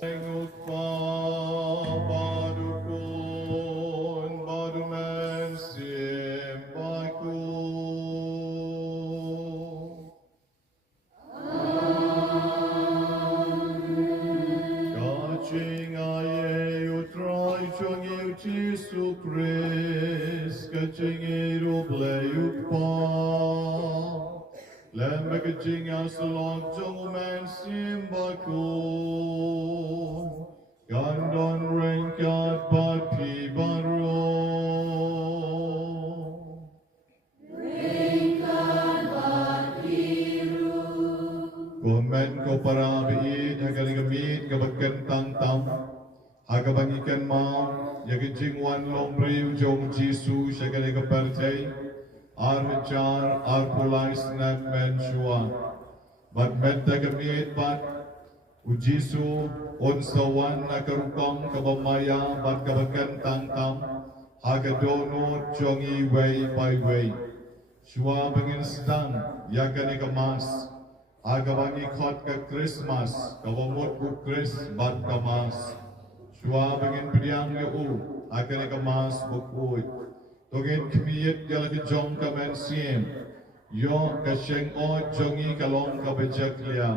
Tengok padukun baduman simpaku. Kaching aye utrai chong yu Jesu Christ, kaching iru blayuk pa. Lem kaching asalong chong man simpaku. Gandon rengkat bat pi baro. Komen ko para biit hagaling gamit kabagan tang tam hagabang ikan ma yaging wan long brim jong Jisu hagaling kabartay ar char ar pulai snack men shua bat menta gamit bat u Jisu on sawan nakarukong kabamaya bat kabagan tang tam hagadono jongi way by way shua bangin sedang yagaling kamas Agabangi khot ka Khristmas, kawamot ku Kris bat kamas. Shua bangin pidiyang liu, agane kamas bukuit. Tugin kmiyit yalagi jong kamen siem. Yo kasyeng o jongi kalong kabajak liya.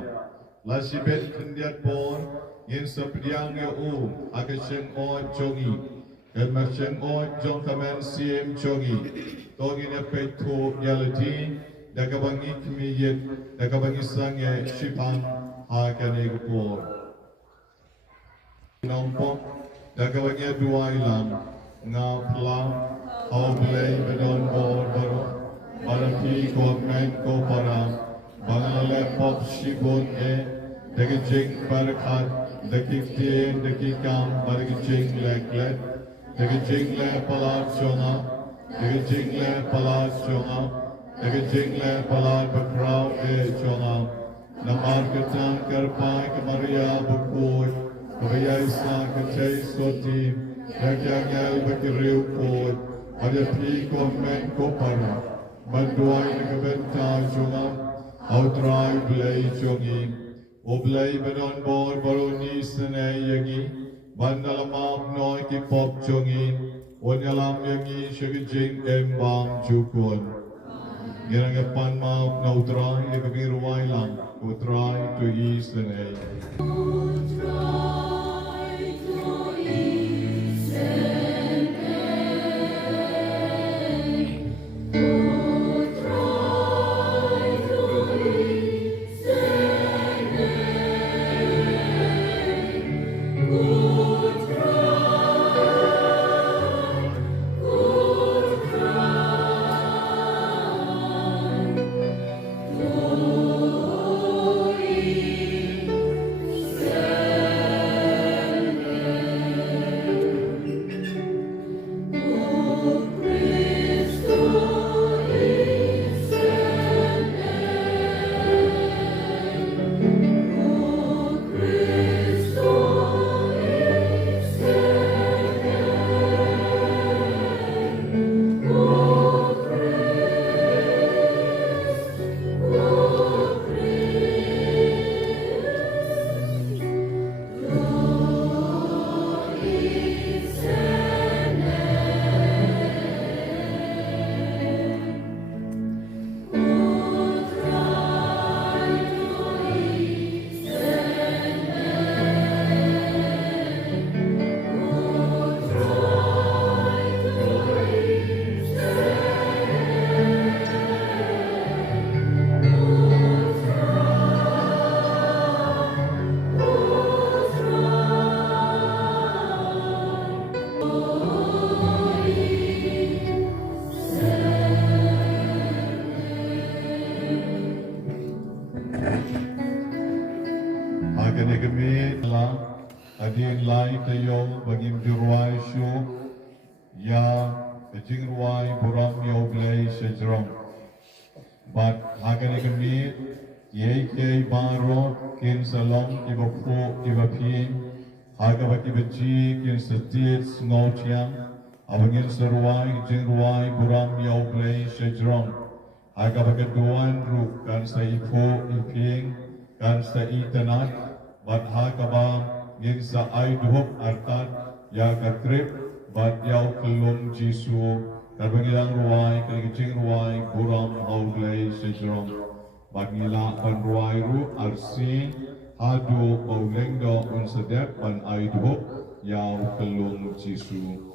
Lasibet kendiat pon, yin sa pidiyang liu, agasyeng o jongi. Kamasyeng o jong kamen siem jongi. Tugin ya peit tu yaladi, Dagabangi kmiyit, dagabangi sange shipan hakane gupor. Nampok, dagabangi dua ilam, ngaplam, hau belai bedon bor baro, barapi ko men ko param, bangale pop shibon dagi jing barakat, dagi tien, dagi kam, dagi jing leklet, dagi jing le palat jonga, dagi jing le palat jonga, Daging le palat bakraw chonga namar ketang karpai ke Maria bukut kaya isa kecai soti dagyang yal bakiriu kot ada pi komen ko para banduai nakabenta chonga autrai blai chongi oblai benon bor baroni sene yagi bandalamam noi ki pop chongi onyalam yagi shagijing embam chukun Girangapan maaf na utray, ikagiruay lang, utray to ease the name. Utray to ease the name. Utray to ease the name. Utray. Adin lai tayo bagim juruai syu ya kecing ruai buram yo blai sejrong but agane kami ye ke baro kin salong ibapu ibapin aga baki baji kin setit ngotiang abangin seruai kecing ruai buram yo blai sejrong aga baki duan ru kan sa ipo iping kan sa itanat but hakaba ngin sa ay duhok artat ya katrip bat yaw kelum Jisu karbangilang ruway kaligijing ruway buram hauglay sejrom bat ngila pan ruway ru arsi hadu maulengdo unsadep pan ay duhok yaw kelum Jisu.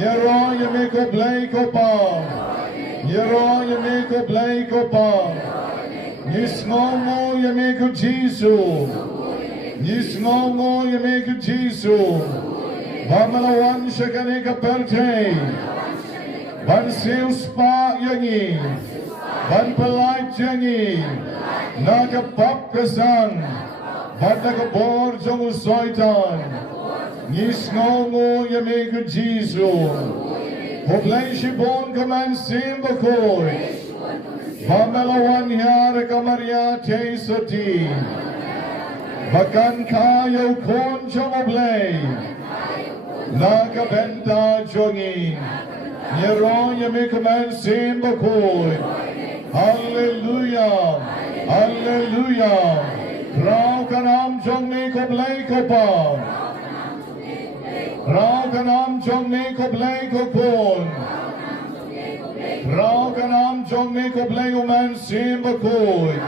Yero, you make a blake of bomb. Yero, you make ko blay ko pa. Nisngongo yame ko Jisu. Nisngongo yame ko Jisu. Bamalawan siya kani ka perte. Bansil spa yangi. Banpalay yangi. Nakapap kasang. Batakabor jong soitan. Nisngongo yame ko Jisu. Hoblay shibon kaman simbakoy. Pamelawan hiyara kamarya tesati. Bakan kayo kon jomoblay. Nakabenta jongi. Nyeron yame kaman simbakoy. Hallelujah. Hallelujah. Rao kanam jongni koblay ko pa. Rao kanam jongni koblay ko kon. Rao kanam jongni koblay uman simbakoy.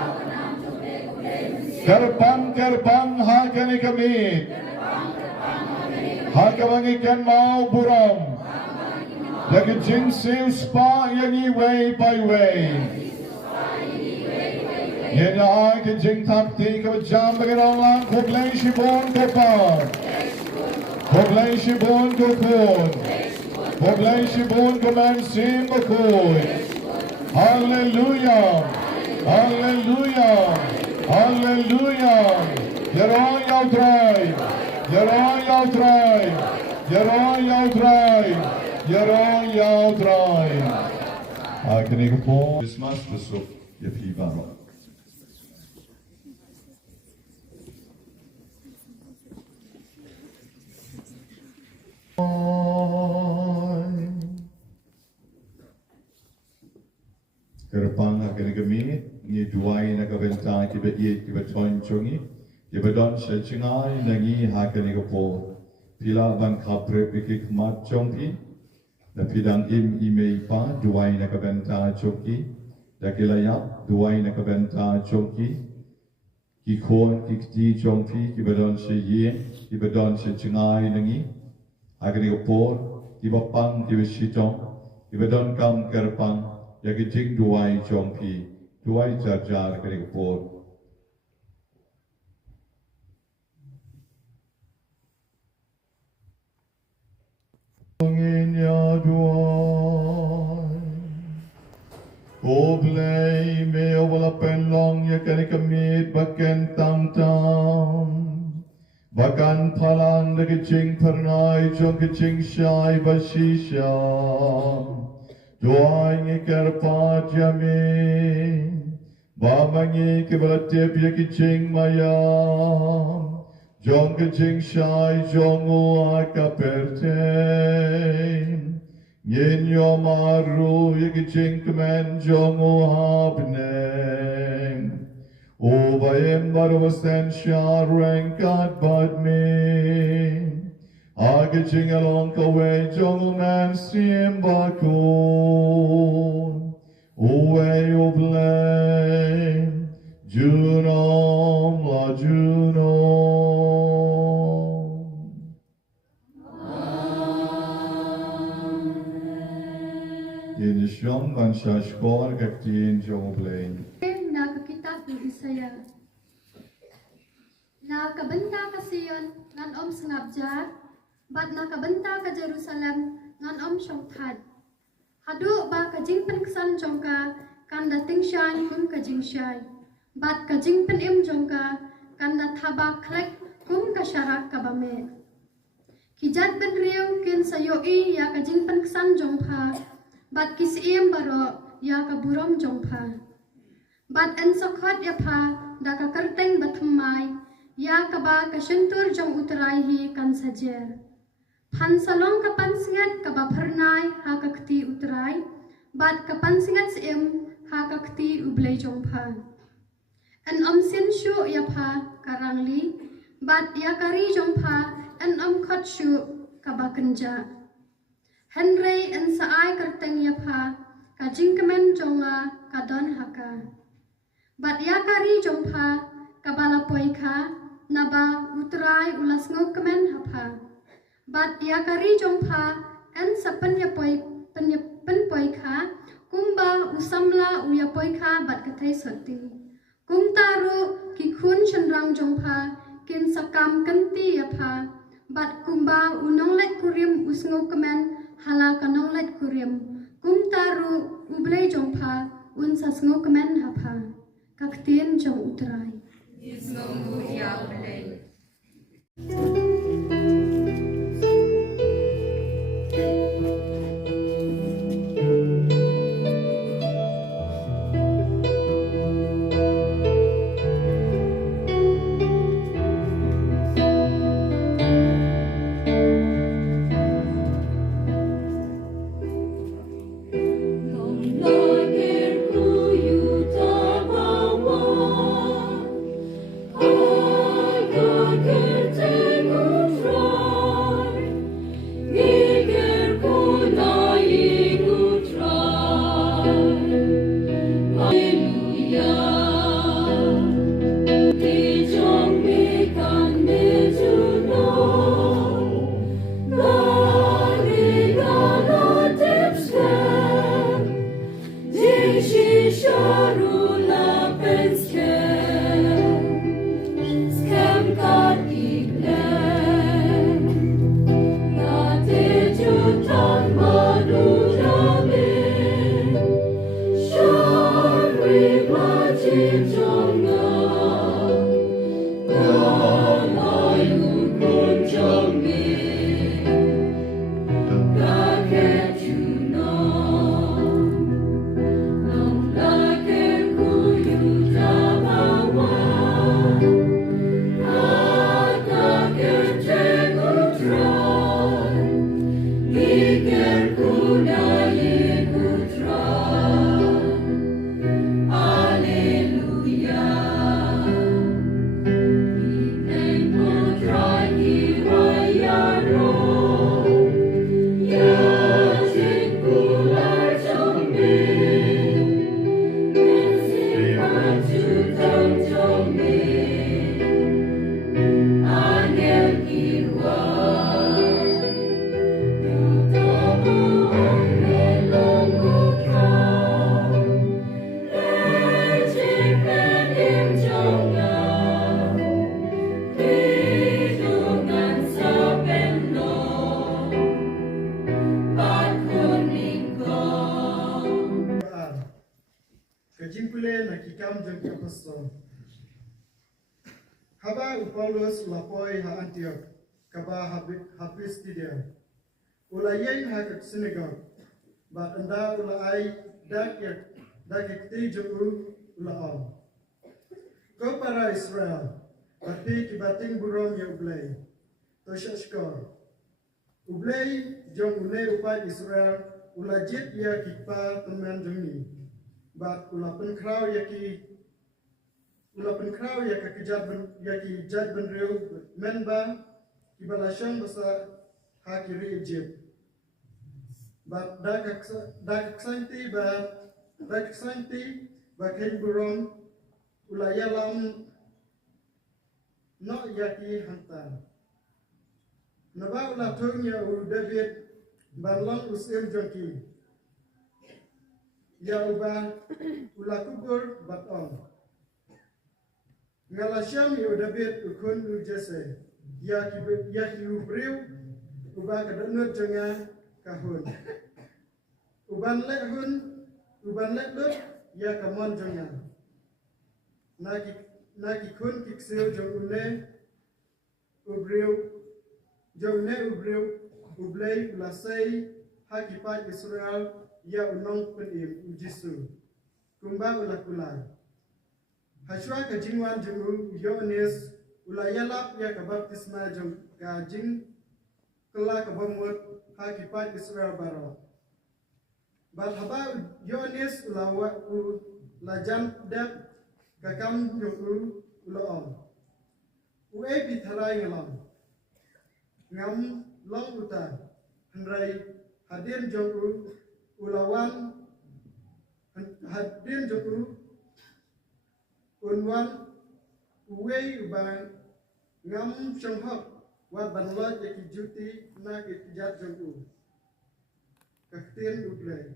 Kerpang hakani kami. Hakawangikan mau buram. Lagi jing siu spa yangi way by way. Yena ay ke jing takti ka jam bagirong lang koblay shibon ko pa. Koblay shibon ko kon. Koblay shibon ko man simbakoy. Hallelujah. Hallelujah. Hallelujah. Yeroy yautray. Yeroy yautray. Yeroy yautray. Yeroy yautray. Kini ko po Khristmas besok yapibaro. Kerpang akan kami ni duai nak benta kita iet kita toncongi kita don secengai nangi akan kapo pila ban kapre pikik mat jongki na pidang imei pa duai nak benta jongki dakilaya duai nak benta jongki kikon kikti jongki kita don seye kita don secengai nangi akan kapo kita pang kita sitong kita don kam kerpang yagi jing duai jongpi, duai jar kering por. Ngin ya duai, oblay me wala penlong ya kering miet baken tam tam, bakan palang lagi jing pernai jong jing shai basisha. Doaingi kerpa jami, bamangi kebalatip ya kicing mayam, jong kicing shai jong uai kaperten, yin yomaru ya kicing kemen jong uhabneng, o bayem baruwasen shareng kat badmin. Aga jing along kawe jong man simba kun uwe oblay junom la junom. In shom ban shashkor kaktiin jong oblay. Nakakita po Isaya. Nakabenta ka Sion ngan sengabja. Bat nakabenta ka Jerusalem ngan syongthad. Hadu ba ka jing penksan jongka kan dating syai kum ka jing syai. Bat ka jing penim jongka kan da thaba klek kum ka syarak ka bame. Kijat ben riu kin sayoi ya ka jing penksan jongpha. Bat kisiem baro ya ka burom jongpha. Bat en sokhat ya pha da ka kerteng bathamai ya ka ba ka shentur jong utraihi kan sajer. Pansalong kapansingat kabapernai hakakti utrai, bat kapansingat siem hakakti ublay jongpa. An sin shu yapha karangli, bat yakari jongpa an kot shu kabakenja. Henry an saai kerteng yapha kajingkemen jonga kadon haka. Bat yakari jongpa kabala poika naba utrai ulas ngokemen hapa. Bat yakari jongpa en sa penyapoy kha Kumba usamla uyapoika bat katai soti. Kumtaru ki kun chenrang jongpa kin sakam kanti yapha bat kumba unonglet kurim usngo kemen hala kanonglet kurim. Kumtaru ublei jongpa un sasngo kemen hapha kaktien jong utrai. Isngo ya ublei. Haba Paulus lapoi ha Antioch, kaba habis tidak. Ula yen ha ke synagogue, but anda ula ai dak ti juru ula on. Kau para Israel, bati kibating burong ya ublay. Tosha skor. Ublay jong ulay upat Israel, ula jit ya kipa teman jengi. But ula penkrau ya ki ula penkrau ya ki jad benriu menba kibalasyon basa hakiri Egypt. But dak santi ba kain burong ula yalam no ya ki hantan. Naba ula turnya ulu David balong usim jongki. Ya ubah ula kubur bat on. Ngalasyam yu David ukun u Jesse. Ya ki ubriu ubah kadanut jangan kahun. Uban lek lut ya kamon jangan. Naki kun kiksil jong ubriu ublay ulasay hakipat Israel ya unong penim ujisu. Kumba ulakulay. Hashwa ka jingwan jengu Yohanes ulayalap ya ka baptisma jeng ka jing kela ka bamut hakipat Israel baro. Bat haba Yohanes ulajan dep ka kam jengu ulaom. Uwe bithalay ngalam. Ngam long utan henrai hadir jengu ulawan hadir jengu unwan uwei ubang ngam shanghok wa banlot yaki juti na ki jat jongku kaktin ublay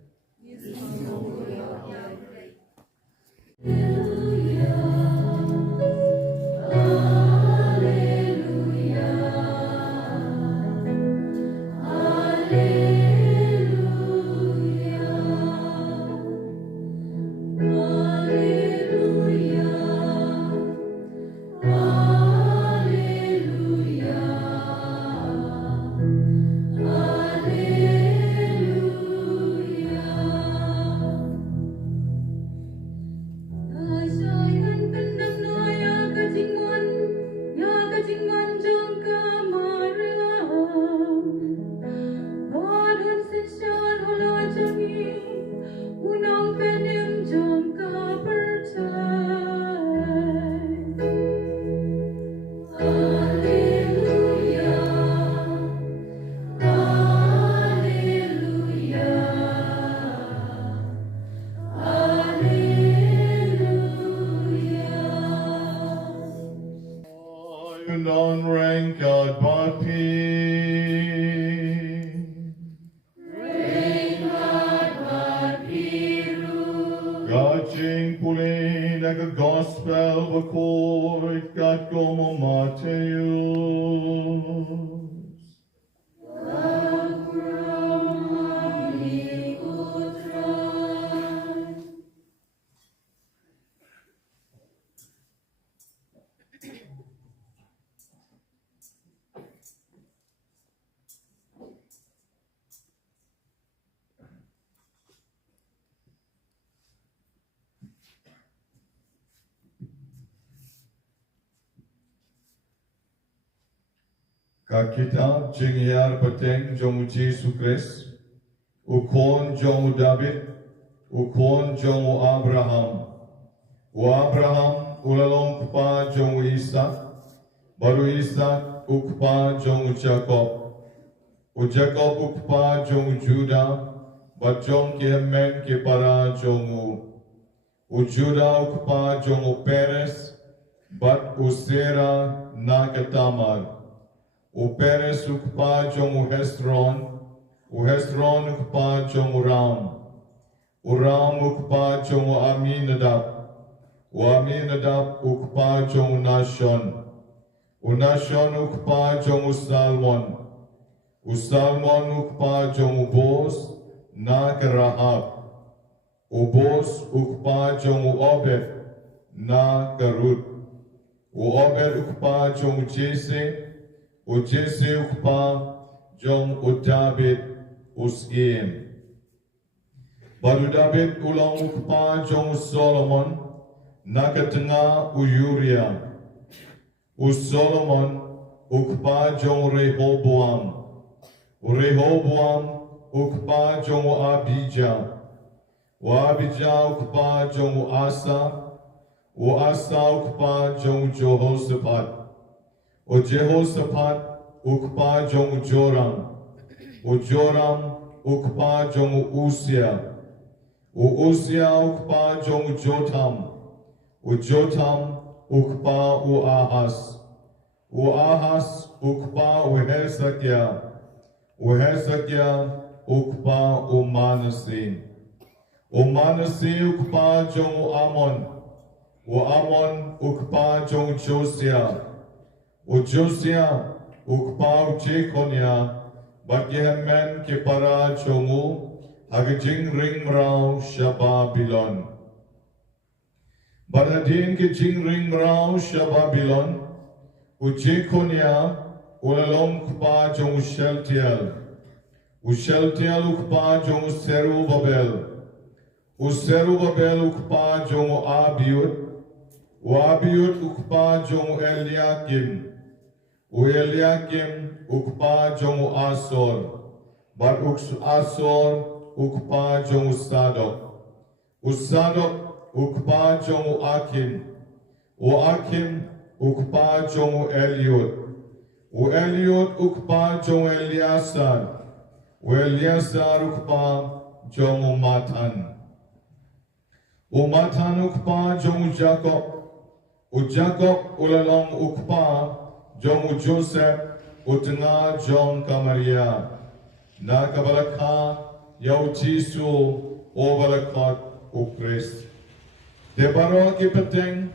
Non-rank God, but peace. God jing puli naga gospel bakor God como Mateus. Ka kitab jingyar pateng jong Yesus Kristus, ukon jong David, ukon jong Abraham. Abraham ulalong kupa jong Ishak, baru Ishak ukpa jong Jacob. Jacob ukpa jong Judah, bat jong kehemen ke para jong Judah ukpa jong Peres, bat Usera na ketamar. Peres ukpa jong Hesron, Hesron ukpa jong Ram, Ram ukpa jong Aminadab, Aminadab ukpa jong Nashon, Nashon ukpa jong Salmon, Salmon ukpa jong Boz na Rahab, Boz ukpa jong Obed na Garut, Obed ukpa jong Jesse, Jesse ukpa jong David uskim. Baru David ulang ukpa jong Solomon na ketengah Uriah. Solomon ukpa jong Rehoboam. Rehoboam ukpa jong Abijah. Abijah ukpa jong Asa. Asa ukpa jong Jehoshaphat. Jehoshaphat ukpa jong Joram. Joram ukpa jong Uzziah. Uzziah ukpa jong Jotham. Jotham ukpa Ahaz. Ahaz ukpa Hezekiah. Hezekiah ukpa Manasseh. Manasseh ukpa jong Amon. Amon ukpa jong Josiah. Josiah ukpa Jekonia, Bethlehem ke para jongu, hagajing ring rau Shababilon. Badadin ke jing ring rau Shababilon, Jekonia ulalong ukpa jong Sheltiel. Sheltiel ukpa jong Serubabel. Serubabel ukpa jong Abiud. Abiud ukpa jong Eliakim. Eliakim ukpa jong Asor, bat Asor ukpa jong Sadok. Sadok ukpa jong Akim. Akim ukpa jong Eliud. Eliud ukpa jong Eliasar. Eliasar ukpa jong Matan. Matan ukpa jong Jacob. Jacob ulalong ukpa jong Joseph utengah jong Kamaria. Na kabalakha yau Jisu overlakot o Christ. De baro ki peteng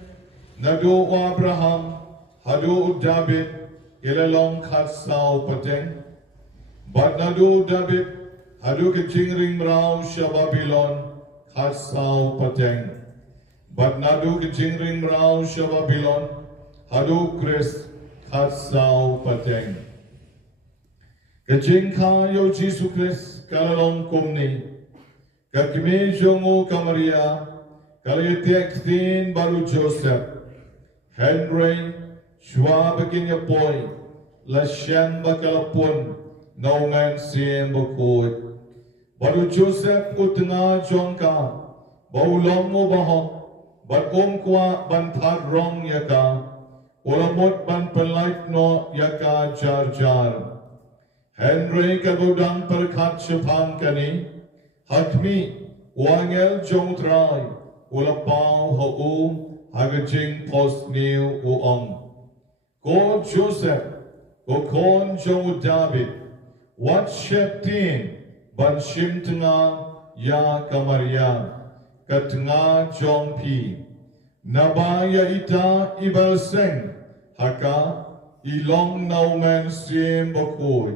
nadu o Abraham hadu o David ilalong khat sao peteng. But nadu David hadu ke jingring rau sha Babylon khat sao peteng. But nadu ke jingring rau sha Babylon hadu Christ khat sao peteng. Ke jing kha yo Jesus Christ kalalong kumni. Ke kimi jongo kamaria kali tiaktin baru Joseph, Henry, Shua begin ya boy, Lashan bakalapun, no man sien bakut. Baru Joseph utengah jongka, baulong mo bahok, bat kwa ban thad rong yaka, ulamot ban pelait no yaka jar jar. Henry kabudang perkat sepang kani, hatmi wangel jong try. Ula pau ho hagajing post new uong. Ko Joseph, ko kon jo David, what sheptin ban shim tanga ya kamaria, katanga jong pi. Nabaya ita ibal seng, haka ilong nauman sim bokoy.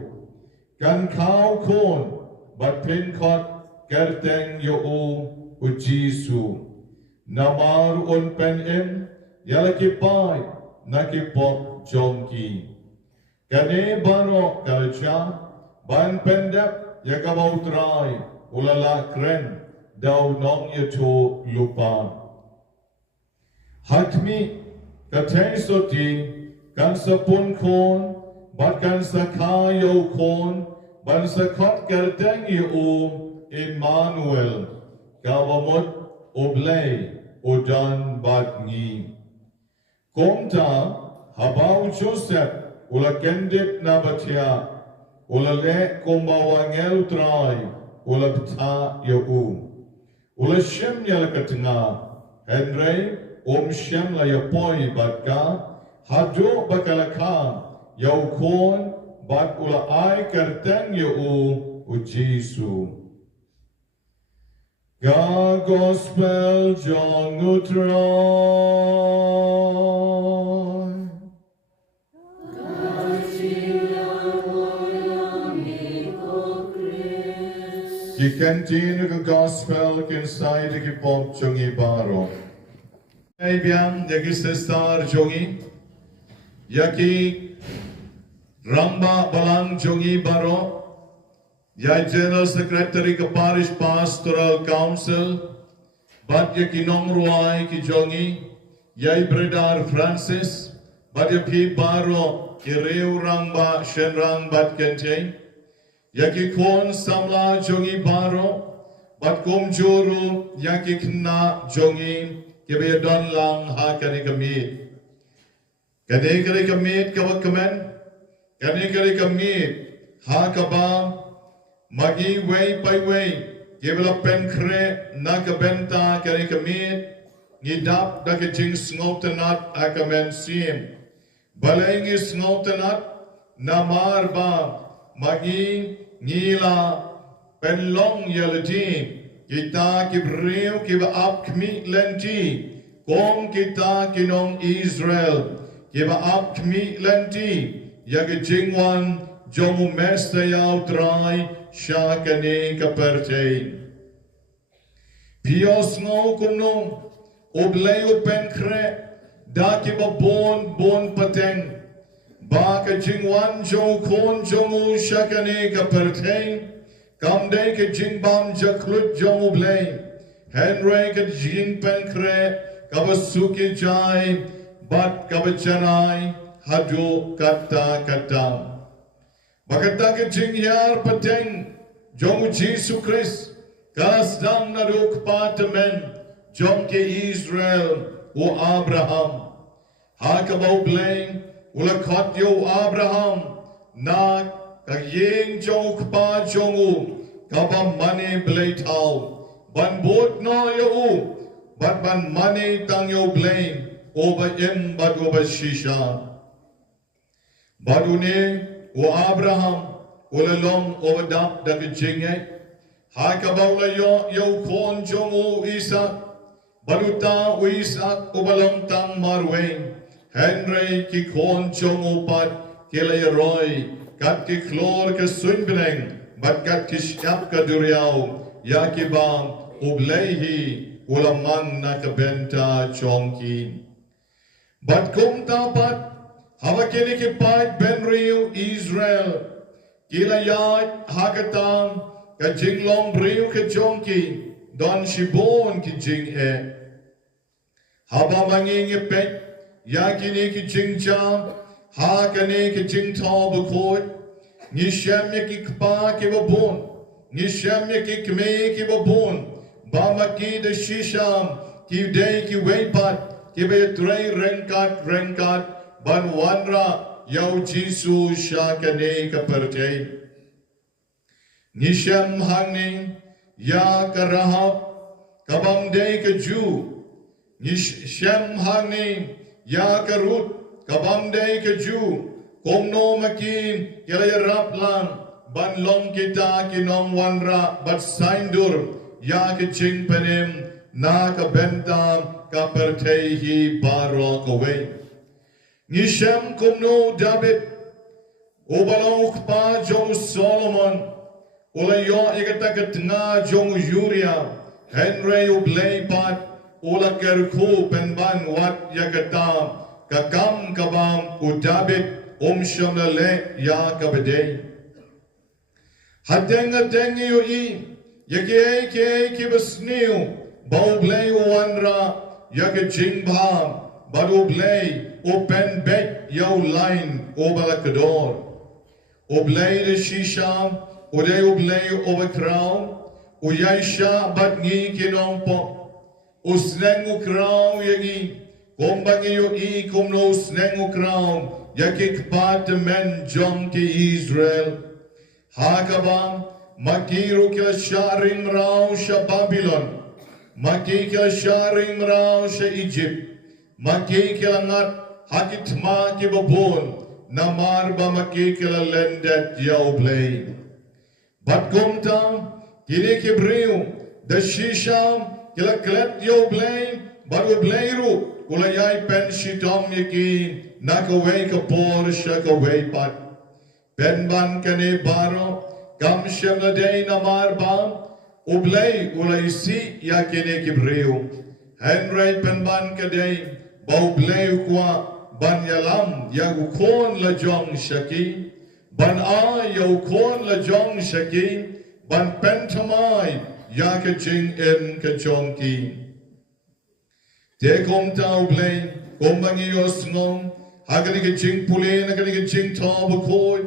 Kan kau kon, bat pinkot kerteng yo u Jisu. Namar on pen im yalaki pai nakipok jongki. Kane baro kalcha ban pendep yakabau trai ulala kren daw nong yato lupa. Hatmi katay soti kan sa pun kon bat kan sa kayo kon ban sa kot kerteng yu Emmanuel kawamot oblay odan badngi. Komta habau Joseph ula kendip na batya ula le kumbawangel try ula bta yau. Ula shem yala katinga Henry shem la yapoi batka hadu bakalaka yau kon bat ula ay kerteng yau u Jisu. Ga gospel John utray. Ki kantin ga gospel kinsay de ki pop jongi baro. Ay biang yaki sestar jongi yaki ramba balang jongi baro. Yai General Secretary ka Parish Pastoral Council, bat ya kinong ruay ki jongi, yai Bredar Francis, bat ya pi baro ki reu rang ba shen rang bat kente, ya ki kon samla jongi baro, bat kom juru ya ki kna jongi, ki be don lang ha kani kamit. Kani kamit kawakamen, kani kamit ha kabam, Magi way by way, kibla penkre nakabenta kari kamit, ngidap dakijing sngotenat akamen sim. Balengi sngotenat namar ba magi ngila penlong yalati kita kibriu kiba ap kmi lenti kong kita kinong Israel kiba ap kmi lenti yagijingwan jomu mesta yaw try shakane kaperte. Pios ngo kumno oblayo penkre daki ba bon pateng ba ka jingwan jo kon jomu shakane kaperte kamde ke jingbam jaklut jomu blay Henry ka jing penkre kabasuki jai bat kabachanai hadu kata Makata ke jingyar pateng jong Jesus Christ kasdang naruk patamen jong ke Israel o Abraham hakabau bleng ula khatyo Abraham na kayeng jong pa jongu kaba mane bleitau ban bot no yo ban mane tang yo bleng oba em bad oba shisha badune o Abraham ulalong overdap da jinge Hakabau la yo kon jong u Isak. Baluta u Isak ubalong tang marweng. Henry ki kon jong u pat kilay roy. Kat ki klor ke sunbeneng. Bat kat ki syap ka duriao. Ya ki bam ublehi ulaman na kabenta chongki. Bat kum tapat hawa kini ki pat benriu Israel. Kilayat hakatang ka jinglong briu ka chongki. Don shibon ki jing e. Haba mangingi pet. Ya kini ki jing jam. Ha kani ki jing tau bukot. Nishem ya ki kpa ki babon. Nishem ya ki kme ki babon. Bama ki de shisham. Ki day ki weipat. Ki be trei renkat. Ban wanra. Yau Jisu sha kani ka percay. Nishem hangning. Ya karahap. Kabam day ka Jew. Nishem hangning. Ya karut. Kabam day ka Jew. Komno makin kilay raplan ban long kita kinom wanra bat saindur ya ke ching panim na ka benta ka pertehi baro kowe. Nishem komno David ubalong pa jong Solomon ulayo ikata katnga jong Uriah Henry ublay pat ula kerku penban wat yakata kakam kabam u David Shamlale ya kabede. Hadeng yu I yake kibasniu baublay wanra yake jingbam badublay open bet yaw line obalakador. Oblay de shisham uday oblay overcrown uyaisha batngi kinompo usneng ukraw yagi kombangi yu I komno usneng ukraw yakik pat men jom ki Israel. Hakabam makiru kila sharing rao sha Babylon. Maki kila sharing rao sha Egypt. Maki kila ngat hakit ma ki babon. Namar ba maki kila lendet yaublay. Bat kumtam kini kibriu. Da shisham kila klet yaublay. Baru blayru kulayay pen shitom yakin. Nakaway ka por siya kaway pat. Penban kani baro. Kam siyam na day na marbam. Ublay ulay si yakini kibriu. Henry penban ka day. Baublay kwa banyalam yagukon la jong shaki. Ban a yagukon la jong shaki. Ban pentamay yakajing en ka jongki. Tekom ta ublay. Kumbangi yos ngong. Hagani ke jing pulin, hagani ke jing tabakoy.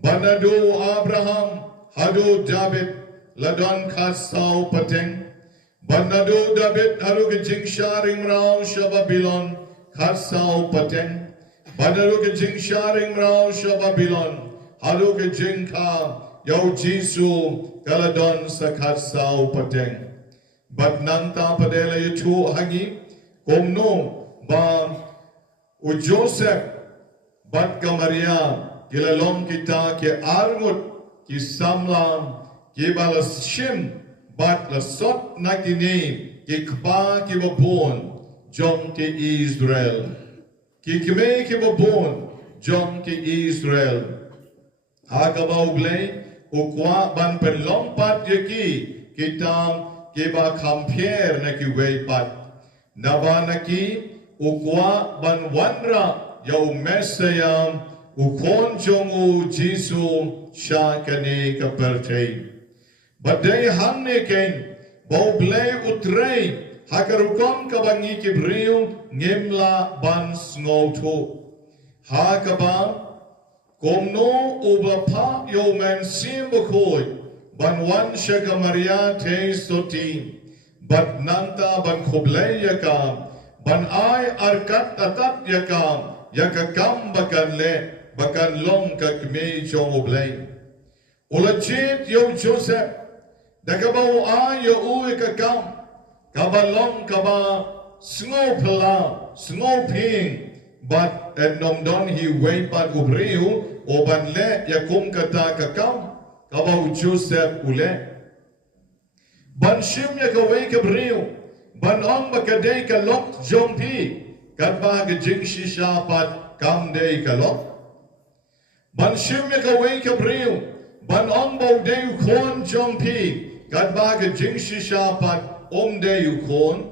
Banado Abraham, hado David, ladon kasau pateng. Banado David, hado ke jing sharing rao Babylon, kasau pateng. Banado ke jing sharing rao Babylon, hado ke jing ka, yau Jisu, kaladon sa kasau pateng. Bat nanta padela yutu hangi, komno, ba, u Joseph bat ka Maria kilalom kita ke arngut ki samlam ki balas shim bat lasot na kini ki kpa ki babon jom ki Israel ki kime ki babon jom ki Israel hakabaw glay u kwa ban penlompat yaki kitam ki ba kampier na ki waypat nabanaki ukwa ban wanra yau mesayam ukon jongu Jisu shakane kaperte. Badai hamne ken baublay utrei hakarukom kabangi kibriu ngemla ban sngoto. Hakaba komno ublapa yau men simbokoy ban wan shaka Maria te soti bat nanta ban koblay yakam. Ban ay arkat atat yakam, yakakam bakan le, bakan long kakme chong oblay. Ulachit yo Joseph, dakabaw ay yo uwi kakam, kabalong kaba, snopla, snoping, but ennomdon hi waypat ubriu, oban le yakum kata kakam, kabaw Joseph ule. ban shim ya ka wei ka briu ban ong ba ka dei ka lok jong pi kat ba ka jing shisha pat kam dei ka lok ban shim ya ka wei ka briu ban ong bo dei kon jong pi kat ba ka jing shisha pat dei kon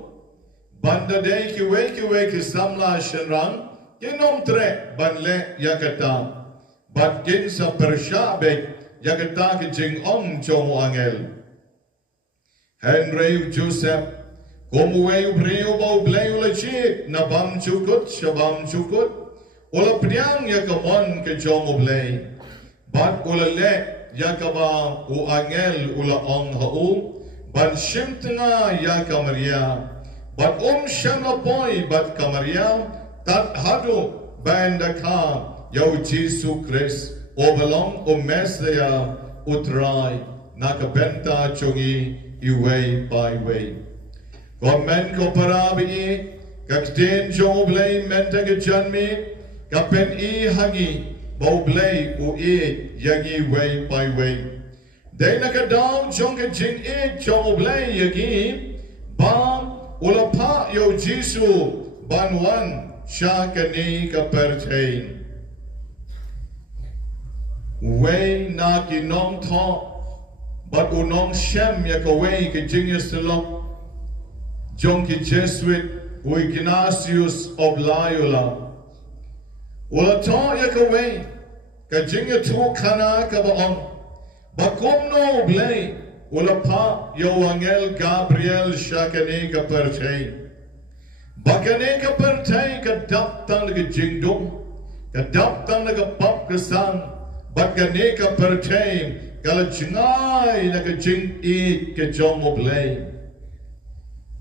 ban da dei ki wei ki samla shenrang kinom tre ban le ya ka ta bat kin sa persha be ya ka ta ki jing jong angel Henry Joseph, como eu brio bau blei ula chik na bam chukut shabam chukut ula priang ya kamon ke jong blei bat ula le ya kaba u angel ula ong hau ban shimtna ya kamaria bat shama poi bat kamaria tat hadu banda ka yau Jesus Christ obalong mesya utrai nakabenta chungi way by way. Komen ko parabi kakten jo blay menta ke janmi kapen I hagi bo blay u yagi way by way. Day nakadaw jong ke jing jo blay yagi bam ulapa yo Jisu banwan shakani kapertain. Way na kinong to but unong shem ya kaway ke genius lok jong ki Jesuit u Ignatius of Loyola ula to ya kaway ka jinga tu kana ka baon bakom no blay ula pa yo angel Gabriel shakane ka perchay bakane ka perchay ka dap tang ka jingdong ka dap tang ka pap ka sang bakane ka perchay Kala chingai na ka jing ke jong oblay.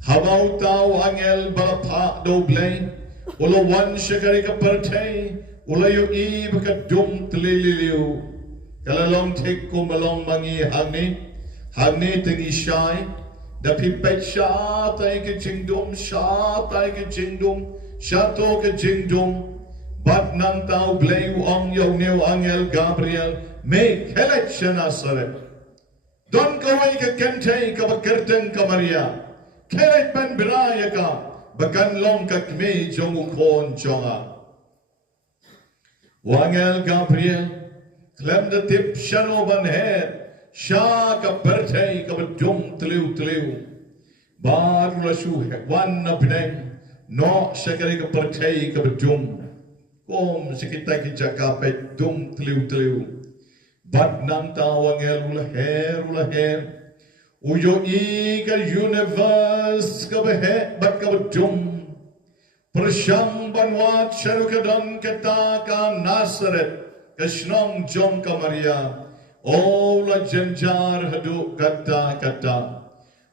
Habau tau angel balapa do blay. Ula wan shakari ka partay. Ula yu baka dum tlililiu. Kala long take ko malong mangi hangni tingi shy. Da pipet sha tay ka jingdum sha tay ka jingdum sha to ka jingdum. Bat nang tau blay ong yo new angel Gabriel. Make election asare. Don kawai ka kentay ka bakerteng ka Maria. Kelet ben biraya ka bakan long ka kme jong ukon jonga. Wangel Gabriel klem de tip shano ban her sha ka pertay ka badum tliu. Bar la shu wan na pinay no shakari ka pertay ka badum. Kom sikita ki jaka pe dum tliu. But nang tawangel ula her uyo ka universe ka behe bat ka badum prasyang banwat sharukadon kata ka Nazaret kashnong jong ka Maria ula janjar hadu kata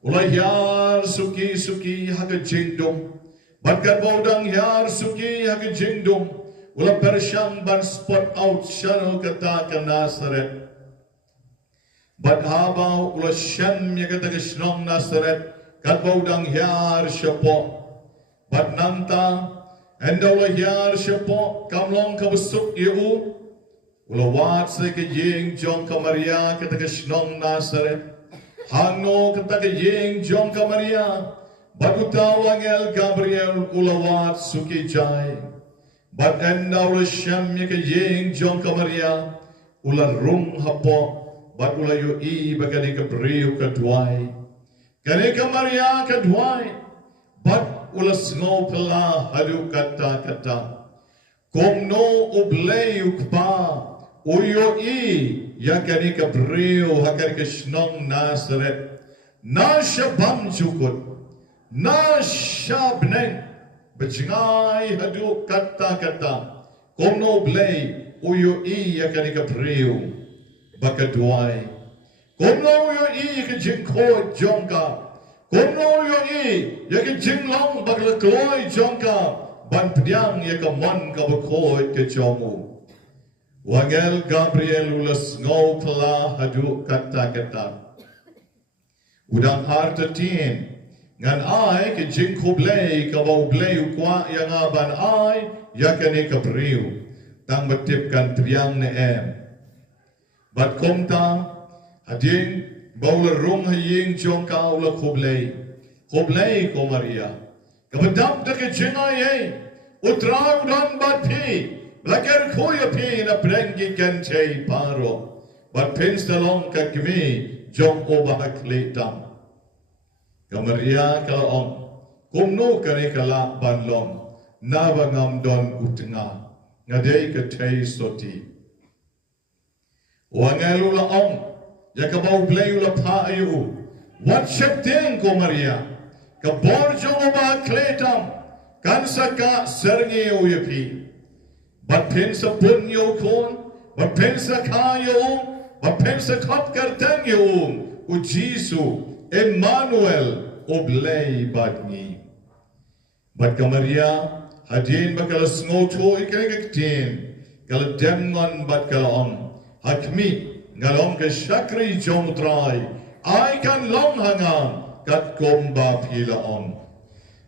ula yar suki haka jingdom bat ka bodang yar suki haka jingdom Ula persyang ban spot out shano kata ka Nazaret. Bat habaw ula shem ya kata ka shnong Nazaret. Kat baudang yar syapo. Bat nanta enda ula yar syapo kamlong ka busuk iu. Ula wat sa ka ying jong ka Maria kata ka shnong Nazaret. Hangno kata ka ying jong ka Maria. Bat utaw angel Gabriel ula wat suki jay. But enda ula shem ya ka ying jong ka Maria ula rung hapo but ula yu bagani ka briu ka dway kani ka Maria ka dway but ula sngo pala hadu kata kung no ublay ukpa uyo ya kani ka briu hakani ka shnong Nazaret na shabam jukut na shabneng Bajingai hadu kata kono blay uyo ya kanika priu bakadwai kono uyo ka jingko jongka kono uyo ya ka jinglong baklakloi jongka ban pdiang ya ka mon ka bakoi ka jongu wangel Gabriel ulas ngau pala hadu kata udang harta tien ngan ai ke jing ko blay ka bau blay kwa yang aban ai ya kani ka priu tang batip kan triang ne em bat kom ta hading Baula rung haying jong kau la khoblei ko Maria. Kabadam ta ke jengai utrau dan bati lakar khoya pi na prengi kan chei paro. But pins talong ka kimi jong obah kletam. Kamaria kalaong kumno kani kala banlong nabangam don utnga ngadei ka tei soti. Wangalula ong yakabau playula pa ayu. What shakting ko Maria? Kaborjo obah kletam kansaka sergi uyapi. But pensa pun yo kon, but pensa kayo, but pensa kap kartang yo, u Jisu, Emmanuel, oblay badni. But Kamaria, hadin bakal snoto ikagaktin, kala demngon bat kalong, hakmi, ngalong ke shakri jom try, I can long hangang, kat komba pilaong.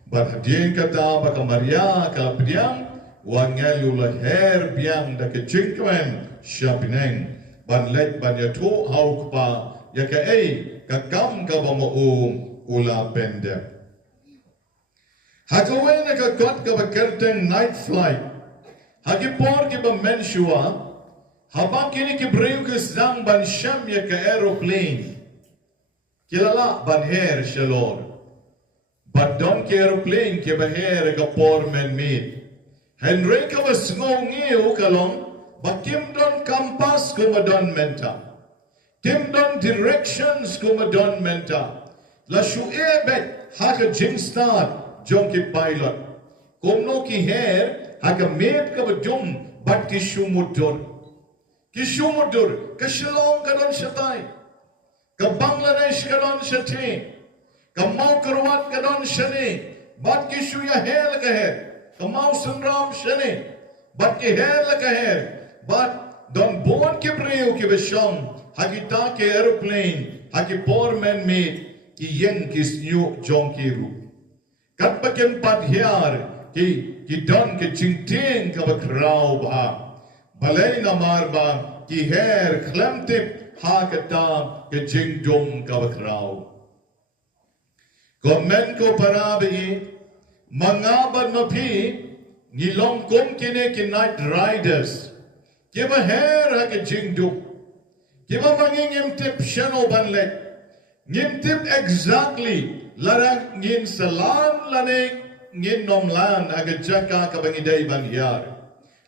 But hadin kata bakal Maria kalapdiang, wangalula her biang da ke jingkwen shapineng ban let ban ya to hau pa ya ka ei ka kam ka ba mo ula bende hakawen ka got ka ba kerteng night flight hagi por ki ba menshua habang kini ki breu ke zang ban sham ya ka aeroplane kilala ban her shalor but don ke aeroplane ke ba her ka por men miet Henry ka was ngongiu kalong, but Kim don kampas kumadon menta. Kim don directions kumadon menta. La shu'e bet haka jing start jonki pilot. Kumno ki her haka miet ka badum but ki shumudur. Ki shumudur ka shilong ka don shatay. Ka Bangladesh ka don shati. Ka Maukarwat ka don shani. But ki shuya hel ka her. Kamau Sandram Shani, but ke hair like a hair, but don't born ke breu ke besham, hagita ke aeroplane, hagi poor man made, ki yen kis new jonkiru. Kat bakem pat here, ki don ke chingting ka bakrau ba, balay na marba, ki hair klemtip, hakata ke jing dum ka bakrau. Komen ko parabi, Mangaban mapi ngilong kum kine ki night riders kiba her ha ke jingdu kiba manging imtip shano banlet ngimtip exactly larang ngin salam lane ngin nomlan ha ke jaka ka bangidai ban yar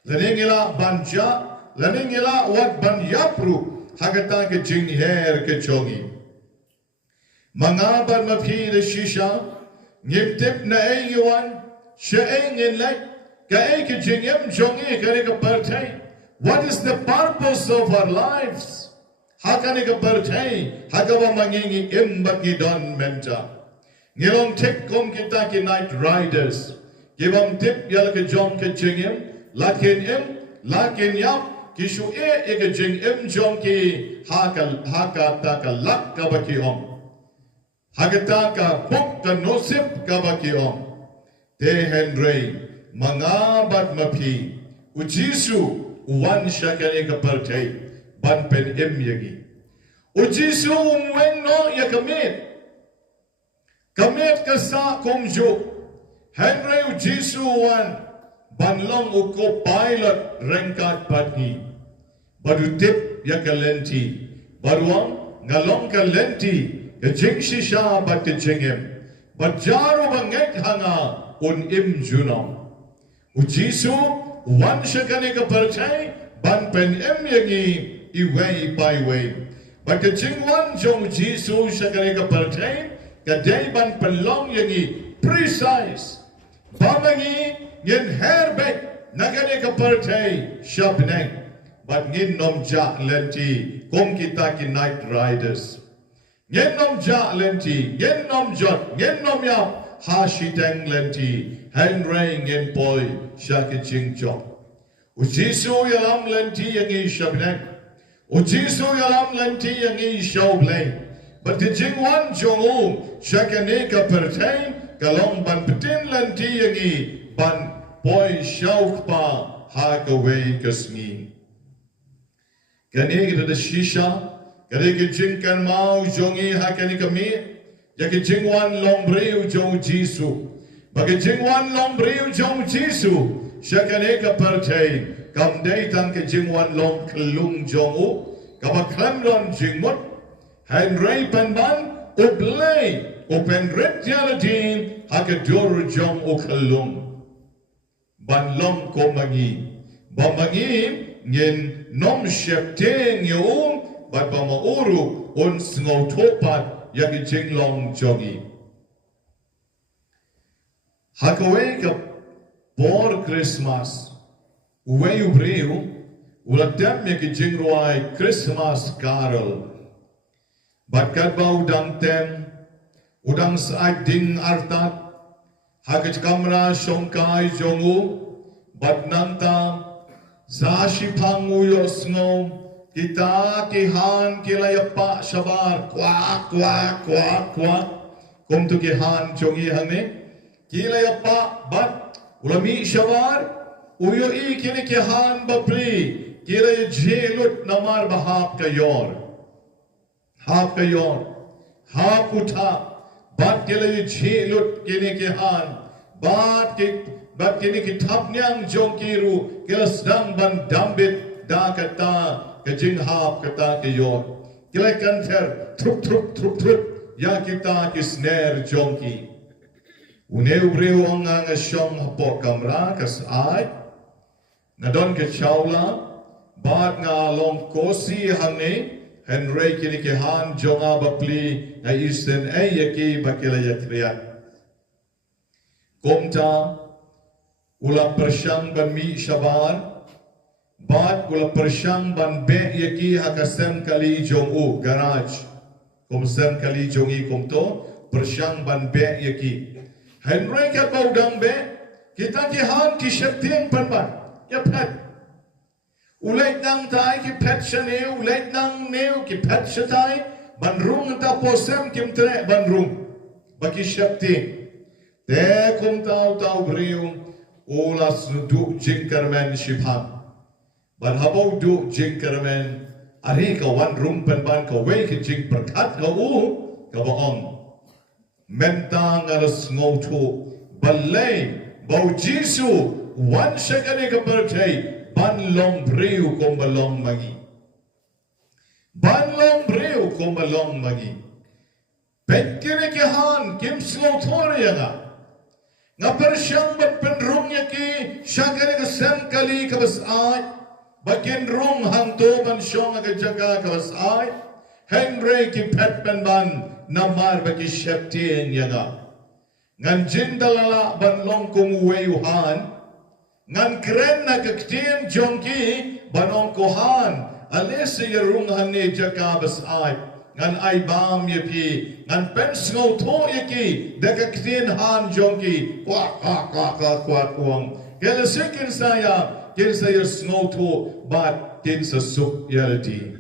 lane ngila banja lane ngila wat ban yapru ha ke ta ke jing her ke chongi mangaban mapi de shisha Ngimtip na ayuan, siya ay nginlay, ka ay kijingim jongi ka partay. What is the purpose of our lives? Haka ka partay, haka ba mangingi imbat ni don menta. Ngilong tip kom kita ki night riders. Gibam tip yala ka jong ka jingim, lakin yap, kishu e ka jingim jongi haka ta ka lak ka ba ki om. Hagata ka pok ka nosip ka bakiom. Te Henry, mga bat mapi, ujisu, uwan siya kani ka partay, ban pen yagi. Ujisu umwen no ya kamit. Kamit ka sa kumjo. Henry ujisu uwan, banlong uko pilot rengkat patni. Badutip ya kalenti. Baruang ngalong kalenti. Jing shisha bat jingem, but jaru banget hanga un im junam. Ujisu wan shakani ka perchay ban pen im yagi iway by way. But the jing wan jong jisu shakani ka perchay ka day ban penlong yagi precise. Bamangi yin hairbek nagani ka perchay shabneng, but ngin nom ja lenti kum kita ki night riders. Ngen nom ja lenti, ngen nom jot, ngen nom yap, ha shiteng lenti, hen reng ngen poi, shaki ching jot. Ujisu yalam lenti yang i shabnek, ujisu yalam lenti yang i shawbleng. But the jing wan jong shakane ka pertain, kalong ban petin lenti yang i ban poi shawk pa ha kaway kasmi. Kani kita da shisha, Kali ke jing kan mau jongi hakani kami, ya ke jing wan long breu jong Jisu. Bagi jing wan long breu jong Jisu, syakane ka percay, kam day tang ke jing wan long kelung jong u, kabaklam lon jing mut, han ray penban, ublay, open red jaladin, hakadur jong u kelung. Ban long ko mangi, bamangi, ngin nom syepteng yung, bat bamauru, un sngaw topat, yaki jing long jongi. Hakawe ka por Khristmas, uwe ubreu, uladam yaki jing ruay Khristmas carol. Bat kadba udang tem, udang saat ding artat, hakat kamra syongkai jongu, bat nanta, Sawsymper Parish kita kihan kilayapa sabar kwak kwak kwak kwak kum tu kihan jongi hane kilayapa bat ulami sabar uyo I kini kihan bapri kilay jelut namar bahap kayor hap utha bat kilay jelut kini kihan bat kini kitap nyang jongkiru kila sedang ban dambit da kata kejing hap kata keyor kila kanter trup ya kita kisner jongki uneu breu ongang asyong hapo kamra kasai nadon ke chaula bat nga long kosi hangne henry kini kehan jonga bapli na isten yaki bakila yatriat komta ula persyang ban mi syabar, bat ula persyang ban be yaki hakasem kali jongu garage, komsem kali jongi komto persyang ban be yaki. Henry kat baudang be kita kihan kisyaktiang panban, ya pet. Ulay nang tay ki pet siya ulay nang neo ki pet siya tay, banrung ta posem kimtre banrung, baki syakti. Te kum tau briung. Olas duk jingkermen shipam. Ban habau duk jingkermen. Ari ka wan rumpen ban ka wei ka jing perkat ka ka baong. Mentang alas ngoto. Balay. Bau Jisu. Wan syakani ka percay. Ban long breu kong balong magi. Ban long breu kong balong magi. Petkini kihan kim slotori nga. Nga persyang penrung yaki syakari kasem kali kabasay bakin rung hanto ban syong agajaga kabasay Henry ki petpen ban namar baki syeptien yaga ngan jindalala ban long kumuweyuhan ngan kren na kaktien jongki banong kohan alesi yarung hanne jaga basay ngan ay bam yapi ngan pens ngau to yaki dekaktien han jongki kwak kuang kela sikin saya ngau to bat kin sa suk yaldi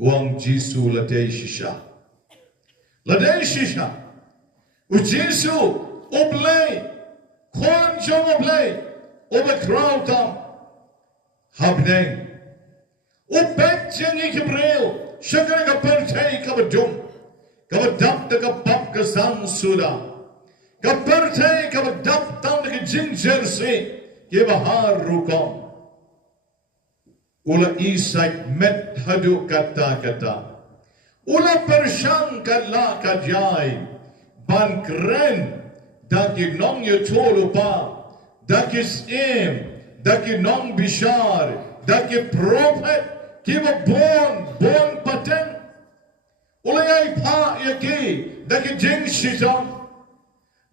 wang Jisu ladai shisha u Jisu oblay kwan jong oblay obe krautam habneng upet jengi kibreo syakari ka percay ka badum, ka badap na ka pap ka sang suda, ka percay ka badap tang na ka jing jersey, ki bahar rukong. Ula isay met hadu kata. Ula persyang kadla kajay, ban kren, daki nong yutolo pa, daki sim, daki nong bishar, daki prophet, kiba bon paten ulay pa yaki daki jing shitang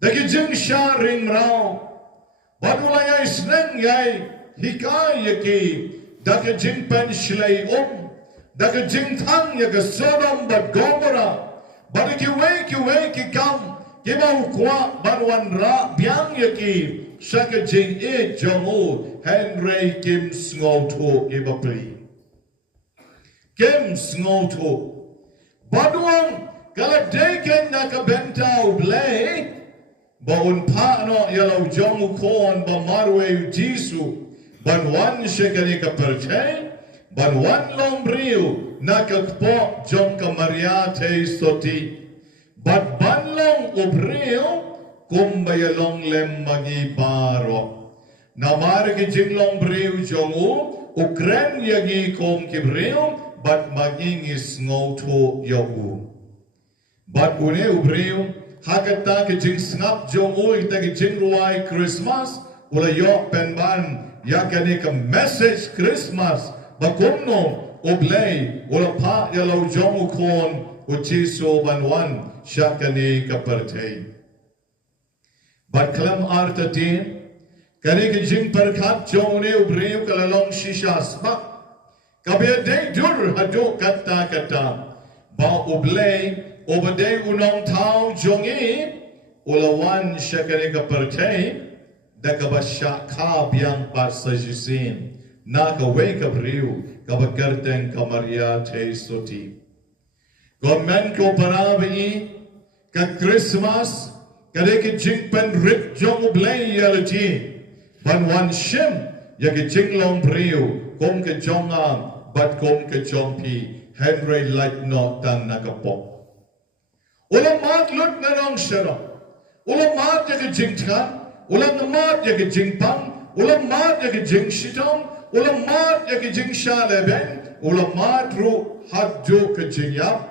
daki jing sharing rao but ulay sneng yay hikay yaki daki jing pen shlay daki jing thang yaka Sodom but Gomorrah but ki weki kam kiba ukwa banwan ra biang yaki shaka jing jongu Henry kim sngaw to kiba pri Kem sngoto. Baduang kaladeken na kabentao blay. Baun pa no yalaw jongu kon ba marwe Jisu. Banwan siya kani kaperchay. Banwan long brio. nakakpo jong ka Maria te soti. But banlong ubreo kumbayalong lem magi baro. Namar ki jinglong breu jong u ukren yagi kom kibreo but magingis ngoto yogu. But une ubreo hakata ki jing snap jong u ita ki jing ruai Khristmas ula yo penban yakani ka message Khristmas bakumno ublay ula pa yalaw jong ukon uchiso banwan syakani ka pertay. But kalam artati kani ki jing perkat jong ne ubreo kalalong shishas bak kabya day dur hadu kata ba ublay Obade unong tao jongi ulawan syakani ka pertay da kabasya ka biyang pasajisin na kaway kabriw kabagarteng kamaria te soti. Komen ko parabi ka Khristmas kadeki jingpen rit jong ublay yalati banwan shim yaki jinglong briw kom ke jonga bat kom ke jongpi Henry light no tan nakapok. Ulang mat lut na nong sero. Ulang mat yaki jingtan. Ulang mat yaki jingpang. Ulang mat yaki jingshitong. Ulang mat yaki jingshaleben. Ulang mat ru hadjo ke jingyap.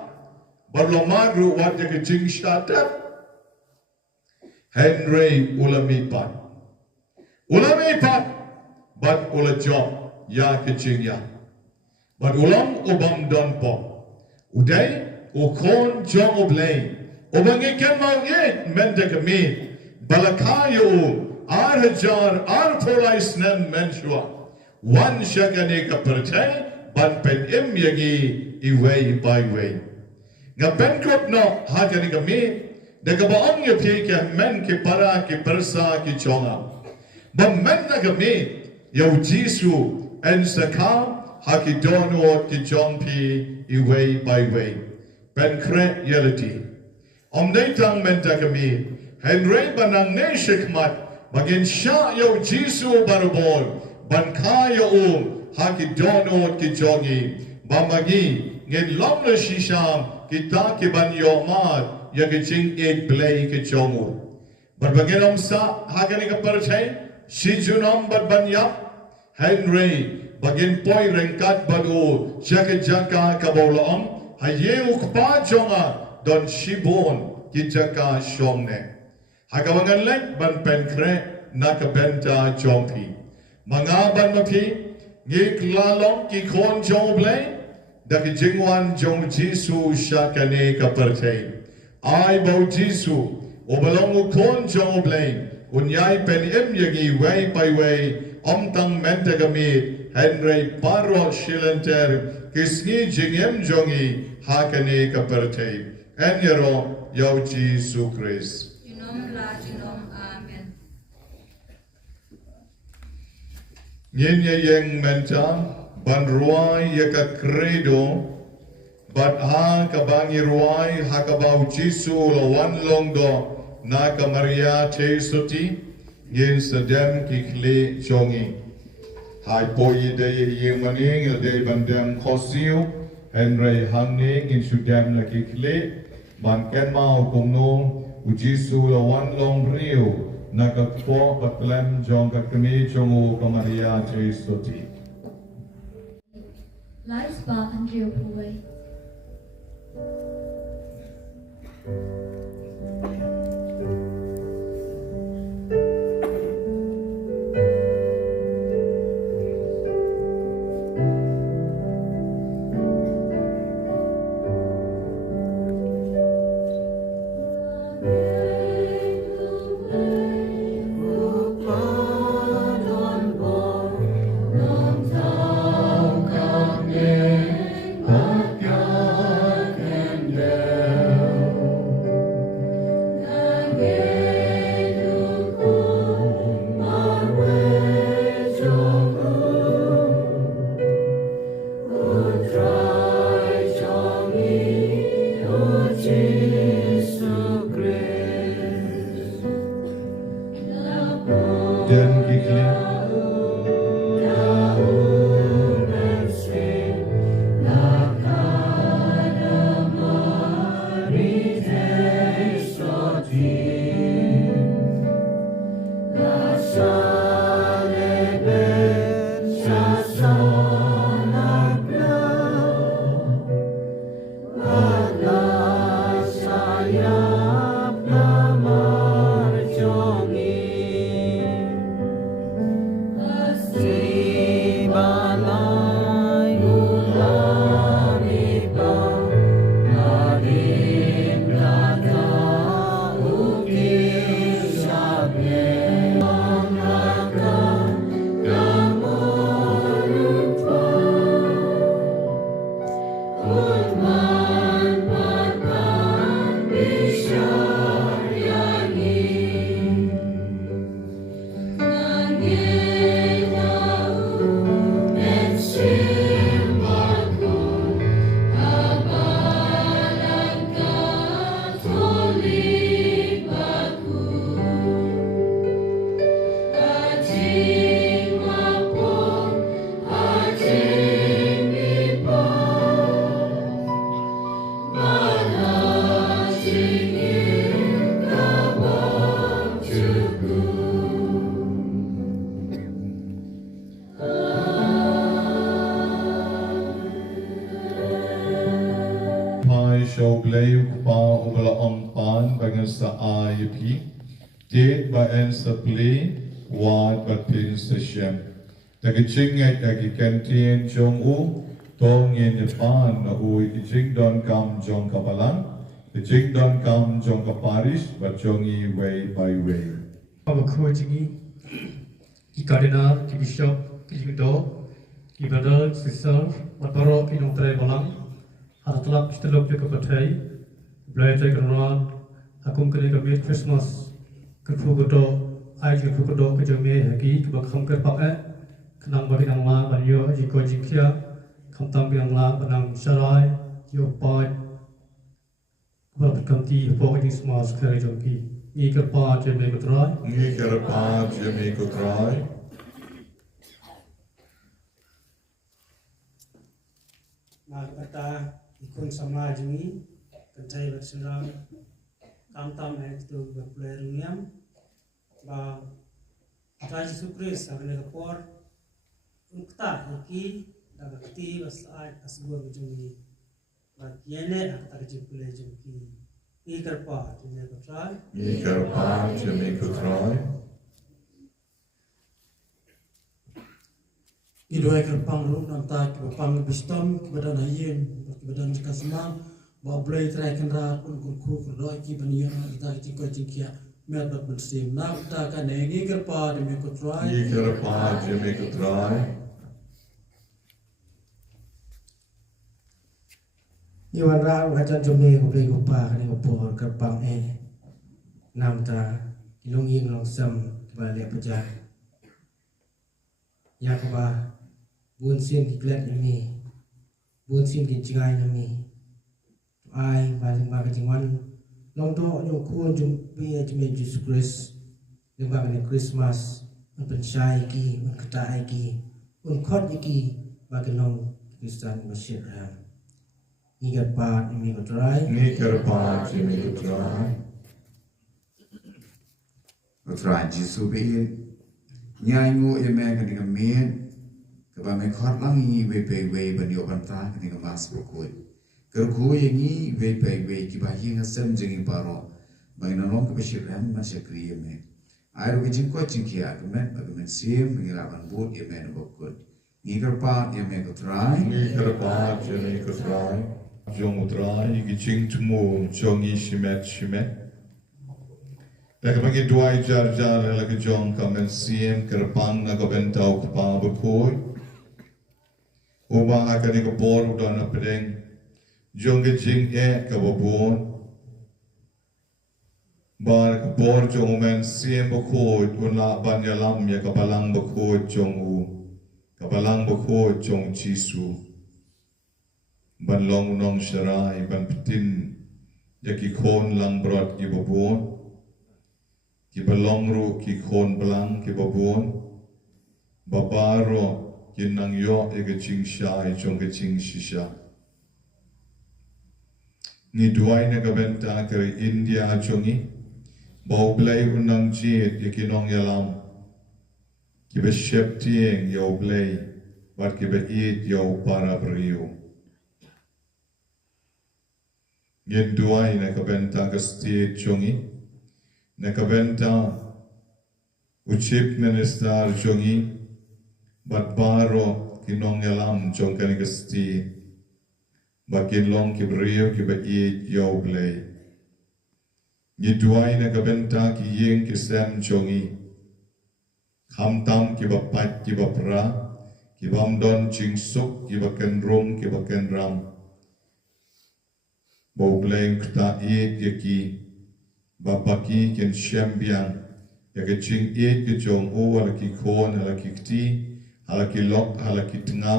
Barlo mat ru wat yaki jingshatat. Henry ulamipat. Ulamipat. But ula job ya ke jingyap. But ulang ubang don po. Uday ukon jong oblay. Ubangikan mau yet mende kami. Balakayo arhajar artolais nem menshua. Wan syakani ka percay ban pen im yagi iway by way. Nga penkot no hakani kami. Nagabaong yapi ka men ki para ki persa ki chonga. Ban men na kami yaw jisu en saka haki dono ki jongpi iway by way. Penkre yalati. Omdaytang menta kami. Henry banang ne shikmat. Bagin siya yaw jisu barubol. Bankaya haki dono ki jongi. Bamagi. Ngin long na shisham. Kita ki ban yomad. Yagijing ek blay ki jongu. Barbagin omsa. Hakani ka parchay. Shijunom barbanyap. Henry. Bagin poy rengkat badu. Jaka kabolaom. Haye ukpa jonga don shibon kijaka shomne. Hagawangan lek ban penkre nakabenta jongpi. Mga ban mapi ngik lalong ki kon jonglay daki jingwan jong jisu shakane kapertay. Ay bau jisu obalong kon jonglay unyay pen im yagi way by way omtang menta gamit Henry paro shilenter kisni jingem jongi hakane kapertay. Enyero yaw Jesu Christ. Jinom la jinom. Amen. Nyen yeng menta ban ruay yaka credo bat ha kabangi ruay hakabau Jesu lawan longdo na ka Maria te soti nyen sedem kikle jongi. Hai poyi de yeng maning de bandem khosiu Henry Hamning in Sudam la kikle ban ken mau kumno ujisu lawan long rio nakakpo patlem jong kakami jongu kamaria te soti. Lais ba Andrew Puway. Dan kikli show play pa ubala om pan bangan sa IEP. Date ba en sa play wat ba pin sa shem. Tagi chingai tagi kantin jong u tong yin pan na u jing don kam jong kabalang. The jing don kam jong ka parish but jongi way by way. Our coaching, ki cardinal, ki bishop, ki jingdo, ki brother, sister, matbaro inong tray balang, hatatlap istelok yo kapatay, blay tay karon, akum kani kami Khristmas, kerfugodo, ay kerfugodo kejome haki, kebakam kerpae, kenang bagi nang la banyo jiko jingkia, kamtam biang la banang syarai, yo pai, berkanti pokok Khristmas kari jongki. Ni kerpa jeme kutrai. Ni kerpa jeme kutrai. Magkata ikon sama jengi kencai berserang kamtam itu berpelarian ba Raja Sukris akan lekor ukta iki dagati wasai asbur jengi bagiannya akan terjepulai jengi. Ikerpa jeme kutrai. Ikerpa jeme kutrai. Idoi kerpang rum nanti kerpang bistom kebadan hayin kebadan kasma bablai trai kendra pun kurku kerdoi ki banian kita cikoi cikia mer bat bersim nak ta kan nengi kerpa jeme kutrai. Ikerpa jeme kutrai. Iwan rau ajan jome ko play ko pa kani ko por kerpang nam ta ilong ing long sam balik pejah ya ko ba bun sim ki klet ini bun sim ki cingai nami ai paling ba ka jingwan long to nyu ku jum pi jeme Jesus Christ le ba kani Khristmas un penchai ki un kata ki un khot ki ba ka long Kristen bashir ram ni kerpa ni kutrai. Ni kerpa jeme kutrai. Kutrai Jisu be nyai ngu eme kani ka miet ka me khot lang ni we ban yo ban ta kani ka mas bokoi ker ku yi we ki ba yi nga sem jing paro ba ina long ka bashir ram ma shakri eme ai ro ki jing ko jing kia ka men sim ngi la ban bot eme no bokoi ni kerpa eme kutrai. Ni kerpa jeme kutrai. Jong utrai ki jing tumu jongi shimet. Lagi bagi dua jar lagi jong kamen sim kerpang na kabentau kapa berkoi. Ubah akan ikapor udah na pedeng jong ke jing kababon. Bar kapor jong men sim berkoi unla banyalam ya kabalang berkoi jong u kabalang berkoi jong Jisu. Ban long nong syarai ban petin yaki khon lang brot ki babon ki balong ru ki khon belang ki babon babaro ki nang yo e ke ching shai chong ke ching shisha ni duai na ka benta kari India chongi bau blai unang jit yaki nong yalam ki be shep tieng yo blai bat ki be eat yo para brio Yen duai na kabenta ka state chongi na kabenta chief minister chongi bat baro kinong yalam chong kani ka state bakin long ki brio ki ba eat yo play Ye duai na kabenta ki yeng ki sem chongi kham tam ki ba pat ki ba pra ki bam don ching suk ki ba ken rom ki ba ken ram Bau bleng kta eat yaki babaki ken shambiang yaki ching eat ke jong o ala ki khon ala ki kti ala ki lok ala ki tnga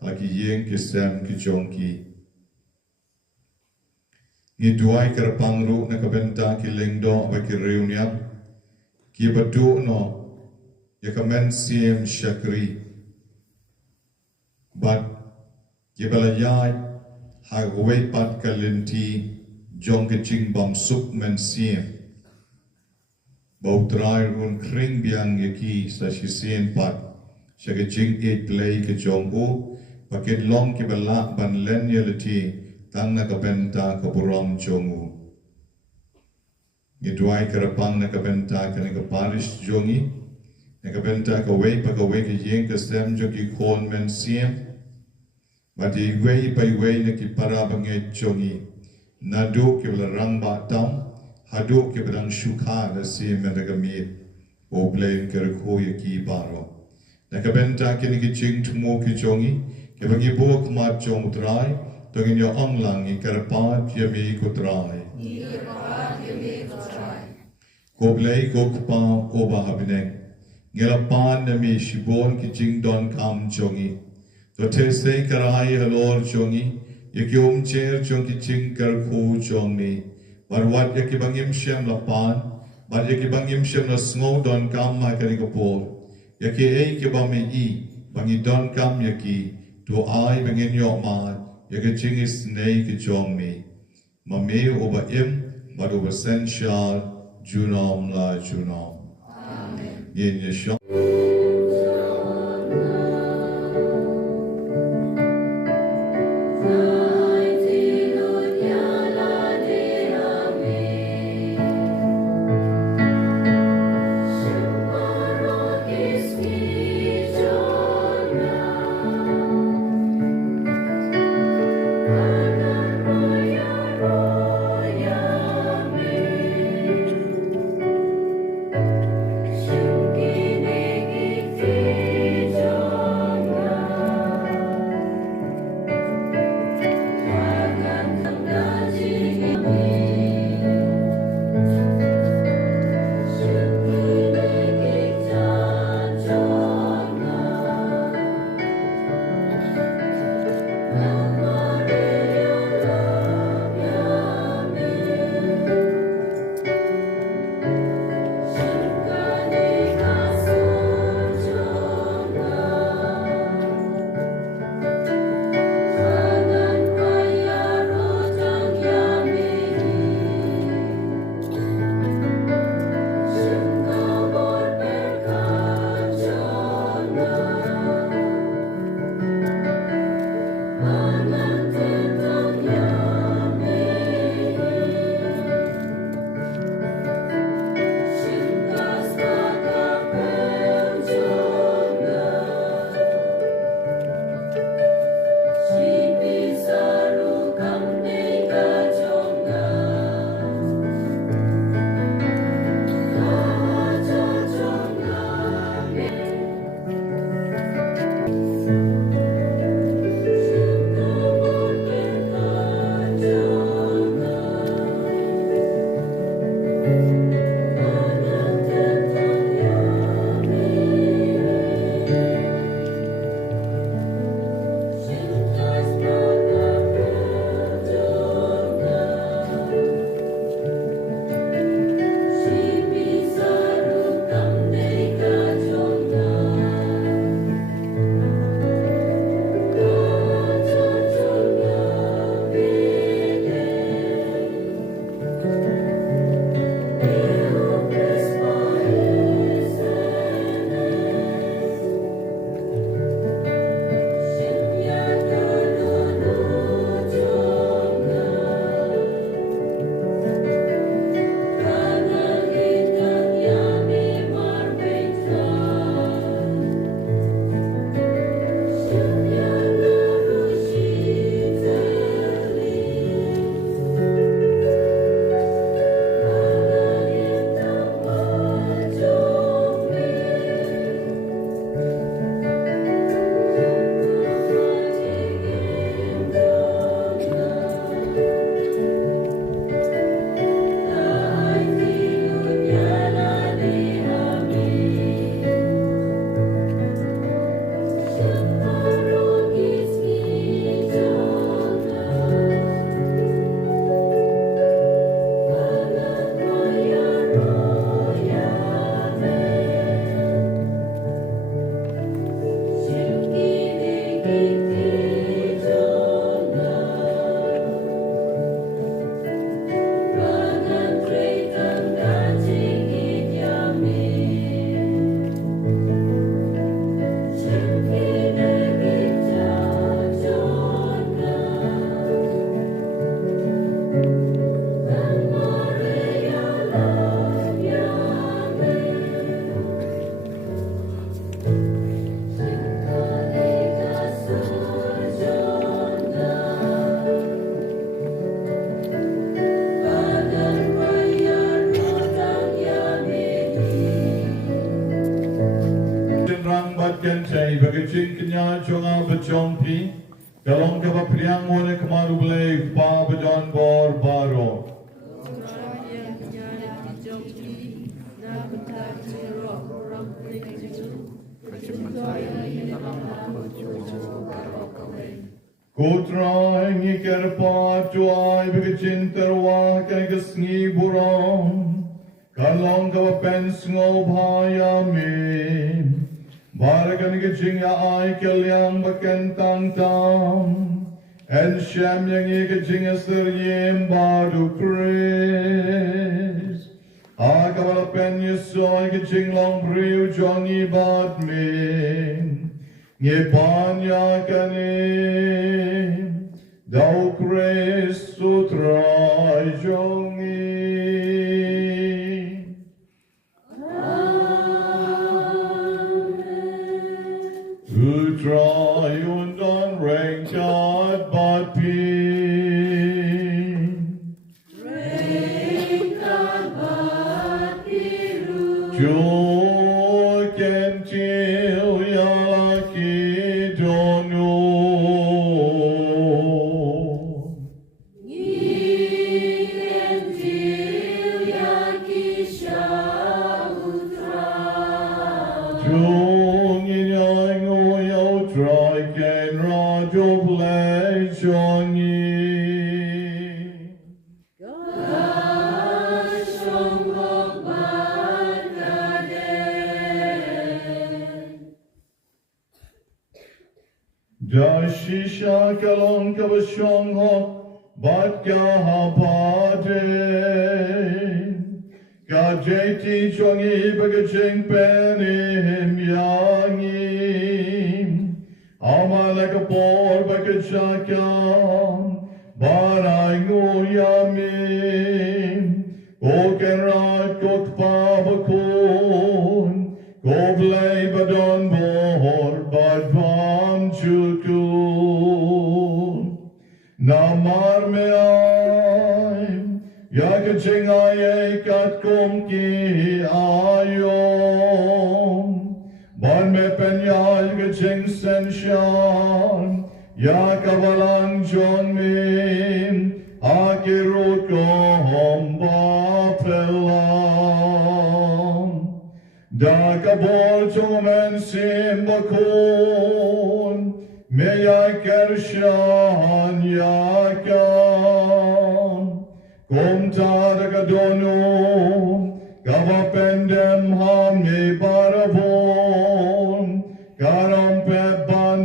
ala ki yeng ke sam ki jong ki ni duai kerpang ru na kabenta ki lengdo ba ki reuniam ki badu no yakamen sim shakri but ki balayai Hagway pat kalinti jong ke ching bam sup men siem bau trai run kring biang yaki sa shisien pat shake ching it play ke jong o paket long ke bala ban len yelati tang na kabenta kaburam jongu. Ngidwai karapang na kabenta ka parish jongi, na kabenta ka way pa ka way ka yeng ka stem jongi kon men siem, Madi way by way na ki para bangai jongi, nado ki belarang batam, hado ki belang shuka na si menagamiet, o plain kerko ya ki baro. Nakabenta ki ni ki jing tumo ki jongi, ki bagi buok mat jong trai, togin yo anglang i karapat ya mi ko trai. Ko play ko kpa o bahabineng, ngelapan na mi shibon ki jing don kam jongi, to te se karai halor jongi, yakyom cher jongi jing karko jongi, barwat yakibangim shem lapan, bar yakibangim shem na sngo don kam makari kapor, yaki ei kibami I, bangi don kam yaki, to ai bangin yo mat, yaki jing is nei ki jongi, mame oba im, but over sensual, junom la junom. Amen. Yin yeshon. Shukine bat kan cai bagi jing kenya jonga bejong pi galong ka priang wone kamaru blai pa bejon bor baro Kutra ngi kerpa tuai bagi cinterwa kan kesngi burong kalong ka pen sngo bhaya me barakan ke jingya ai kelyang baken tang tam en sham yang ke jingya seryem badu praise akawala pen yesoy ke jinglong briu jongi bad me nge panya kane dau Kristu trai jongi who try undan rengkat bat pin joy can till yalaki donu Jung in yang o yao try can rajo play shongi Dashisha kalon kabashong ho bat kya ha pate Kajeti chongi bagaching penim yangim Amalaka por bagachakam Barai ngu yamim Koken rat kok pabakun Koblay badon bor badvam chukun Namar me aim Yakaching aye kat kum ki ayom Ban me penyal kaching sen shan Yakavalang jon mim Akirut kohom bapelam Dakabor tomen simbakun Meyay kershan yakam Kumta dagadonu Gavapendem hamni barabon Karam peban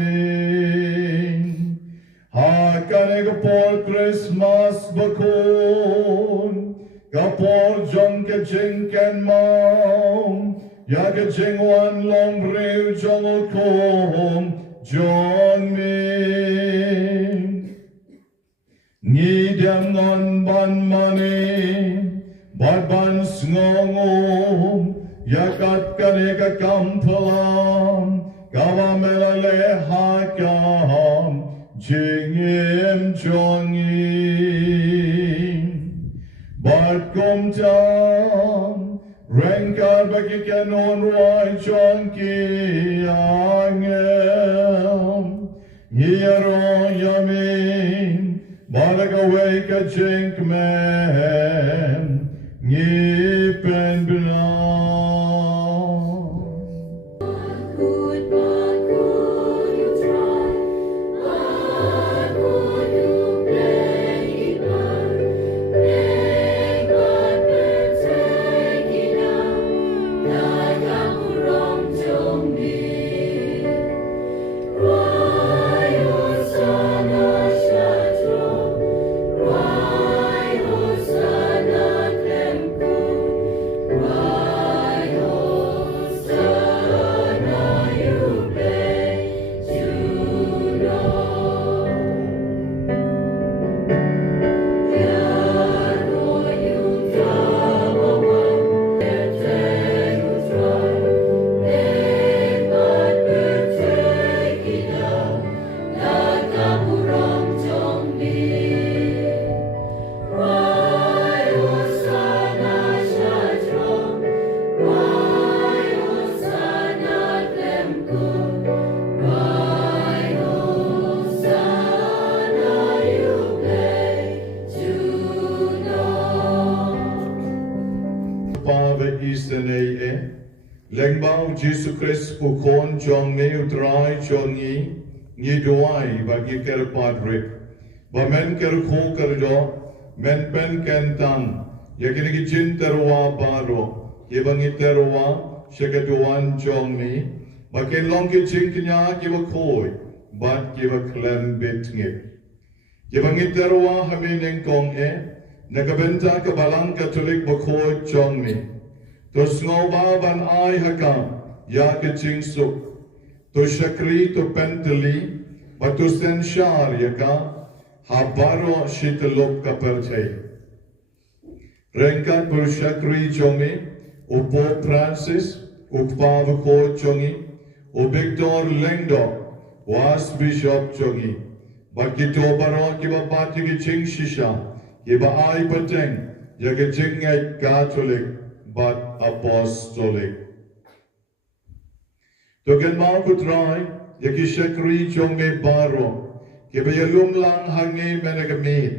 pashamin Hakanig por Khristmas bakun Kapor jonke jinken maum Yaka jingwan long riu jongol John min Ngidam ngon ban mani ban snongom Yakat kaneka kampalam Gavamela le hakam Jingim jongim Bat kumtam Renkar bakiken on roi chonki angem Hiero yamin Balagaway ka jink men Ngipen blanc Hosanna, senei e lengbau Jesus Christ ukon jong me utrai jongi ni doai bagi kerpadrik bamen kerko kerdo men pen kentang yakini ki jin terwa baro yebangi terwa shekaduan jong me bakin long ki jing knya ki bakoi bat ki baklem bitngit yebangi terwa hamin kong e nakabenta ka balang katolik bakoi jong me to sngoba ban ai hakam ya ke jing suk to shakri to penteli batu senshar yaka habaro shitalop ka perchai rengkat bur shakri jongi o Pope Francis o Pava ko jongi o Victor Lengdo was bishop jongi bakito baro kiba pati ki jing shisha kiba ai pateng ya ke jing ai catholic but apostolic. Togen mau kutrai, yaki shakri jonge baro, kiba yalum lang hangi menagamit,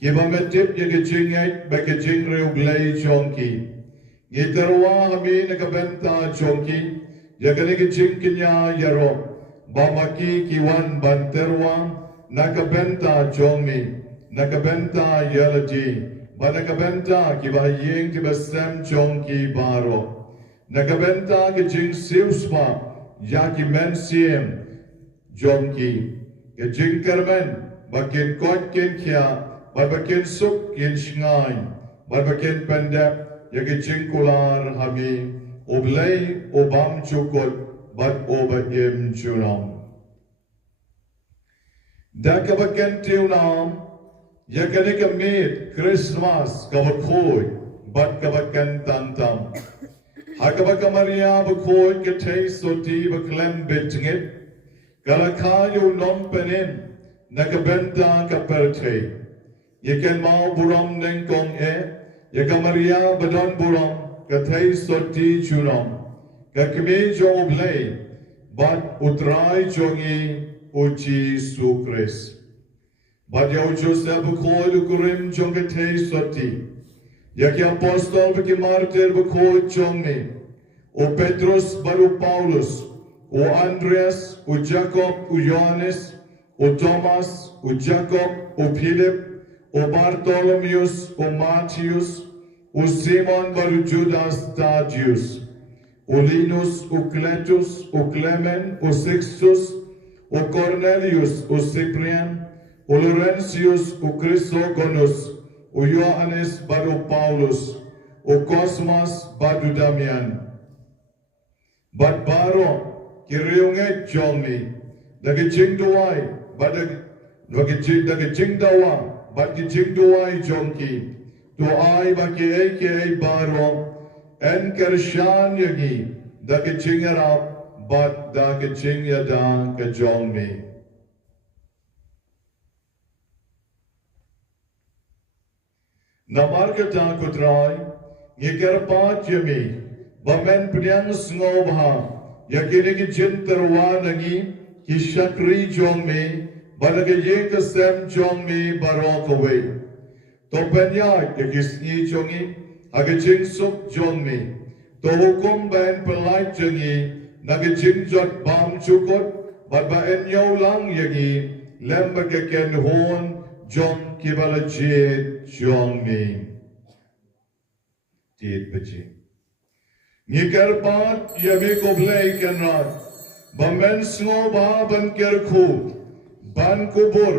kiba metip yaki jingay baka jingre uglay jonki, ngitarwa hami nakabenta jonki, yakaniki jingkinya yaro, bamaki kiwan banterwa, nakabenta jongi, nakabenta yalaji, Banakabenta kiba ying kiba sem jong ki baro. Nakabenta ki jing siuspa ya ki men siem jong ki. Ki jing karmen bakin kot kin kya bakin suk kin shngai bakin pendep ya ki jing kular hami oblay obam chukot bat oba im churam. Dakabaken tiunam Yakanika miet Khristmas kabakoi bat kabakan tantam. Hakabaka Maria bakoi katay soti baklem bitngit. Kalakayo nom penin nakabenta kaperte. Yakan mau buram neng kong e. Yaka Maria badon buram katay soti churam. Kakimi jo oblay bat utray jongi uchi sukres. Badyaw Joseph bukhoy lukurim jongate soti. Yaki apostol baki martir bukhoy jongni. O Petrus baru Paulus. O Andreas, o Jacob, o Johannes, o Thomas, o Jacob, o Philip, o Bartholomeus, o Matthias, o Simon baru Judas Tadius. O Linus, o Cletus, o Clement, o Sixtus, o Cornelius, o Cyprian, o Laurentius, o Chrysogonus, o Johannes baru Paulus, o Cosmas baru Damian. Bat baro kiriunge jolmi, dagi jing duai, dagi jing dawa, bat ki jing duai jonki, tu ai baki eke baro, en kershan yagi, dagi jing arab, bat dagi jing yada ke jolmi. Namarkata kutrai, ngikarpat yami, bamen pnyang snobha, yakini ki jinterwa nangi, ki shakri jongmi, balage ye kasem jongmi barokaway. Topenya yakisni jongi, agajing suk jongmi, to hukum ben pelai jongi, nagajing jot bam chukot, badba enyo lang yagi, lembagaken hon, jong kibalajit jongmi. Tiit baji. Nikarpat yami koblay kenrat, bamen sngoba ban kerku, ban kubur,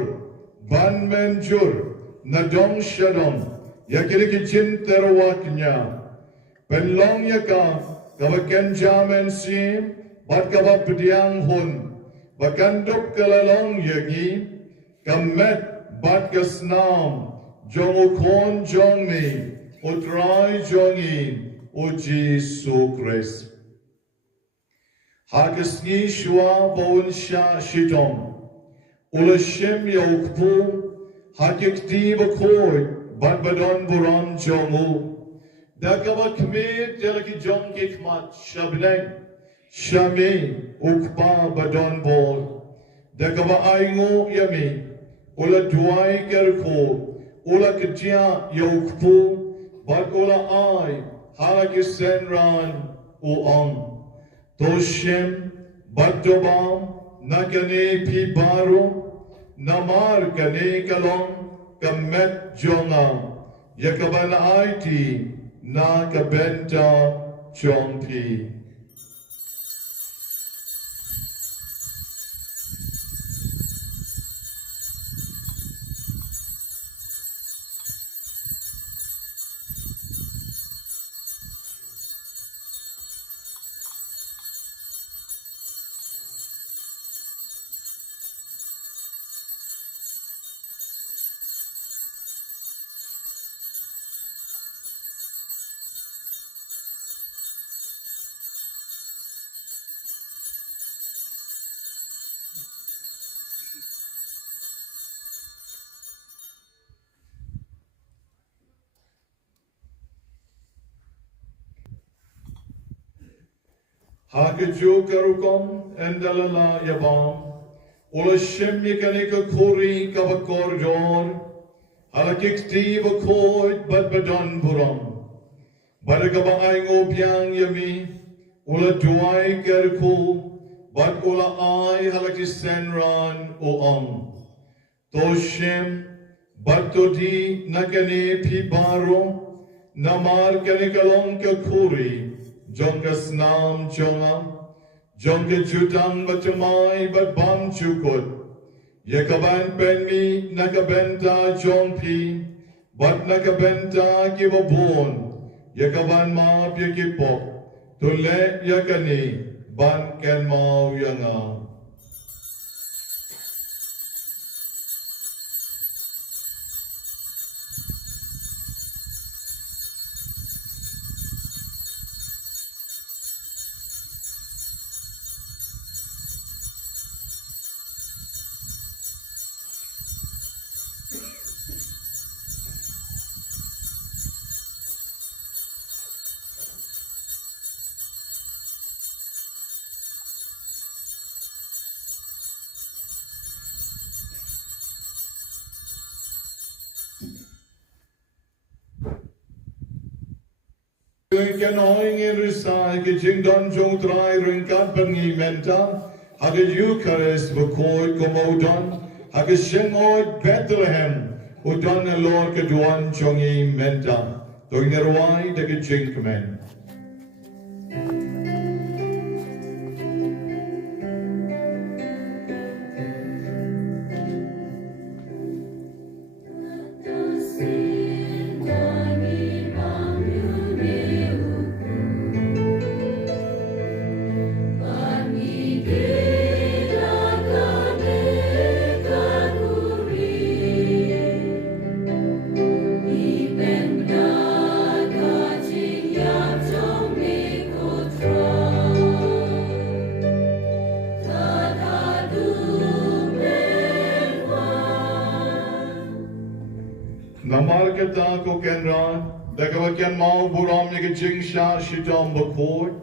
ban menjur, nadong shadong, yakiriki jinterwaknya, penlong yaka, kabaken jamen sim, bat kabab pediang hun, bakandup kalalong yagi, kamet bat kasnam, jong ukon jong mi, utrai jongi, o Jesu Christ. Hagesni shwa bon sha shitom, ula shem yokpu, hakikti bakoi, bat badon buram jongu, dakaba kmit yalaki jong kikmat shableng, shami ukpa badon bol, dakaba aingo yami, ula duai kerko, ula kejia yokpu, bat ula ai, halakisenran uong. Toshem batobam nakane pibaro namar kane kalong kamet jonga yakabana aiti na kabenta jongpi. Hagaju karukom endalala yabam. Ola shem yekanika kori kavakor jor. Halakikti vakoit bad badan buram. Badagabang ay ngobyang yami. Ola duay kerku. Bad ola ay halakisenran oam. Toshem batodi nakane pibaro. Namar kanikalong kakuri. Jongkas nam jonga, jongka jutang batamai bat bam chukut. Yakaban penmi nakabenta jongpi, bat nakabenta kibabon. Yakaban ma pikipok, tule yakani ban ken mau yanga. Kan oing rusai ke jing don jong trai ringkat pengi menta hage Eucharist bekoi komodon hage shengoi Bethlehem udon lor ke duan jongi menta doing nerwai de ke jing kemen. Namar kata ko kenran, dagawa kian mau buram ya ke jing sha shitom bakod,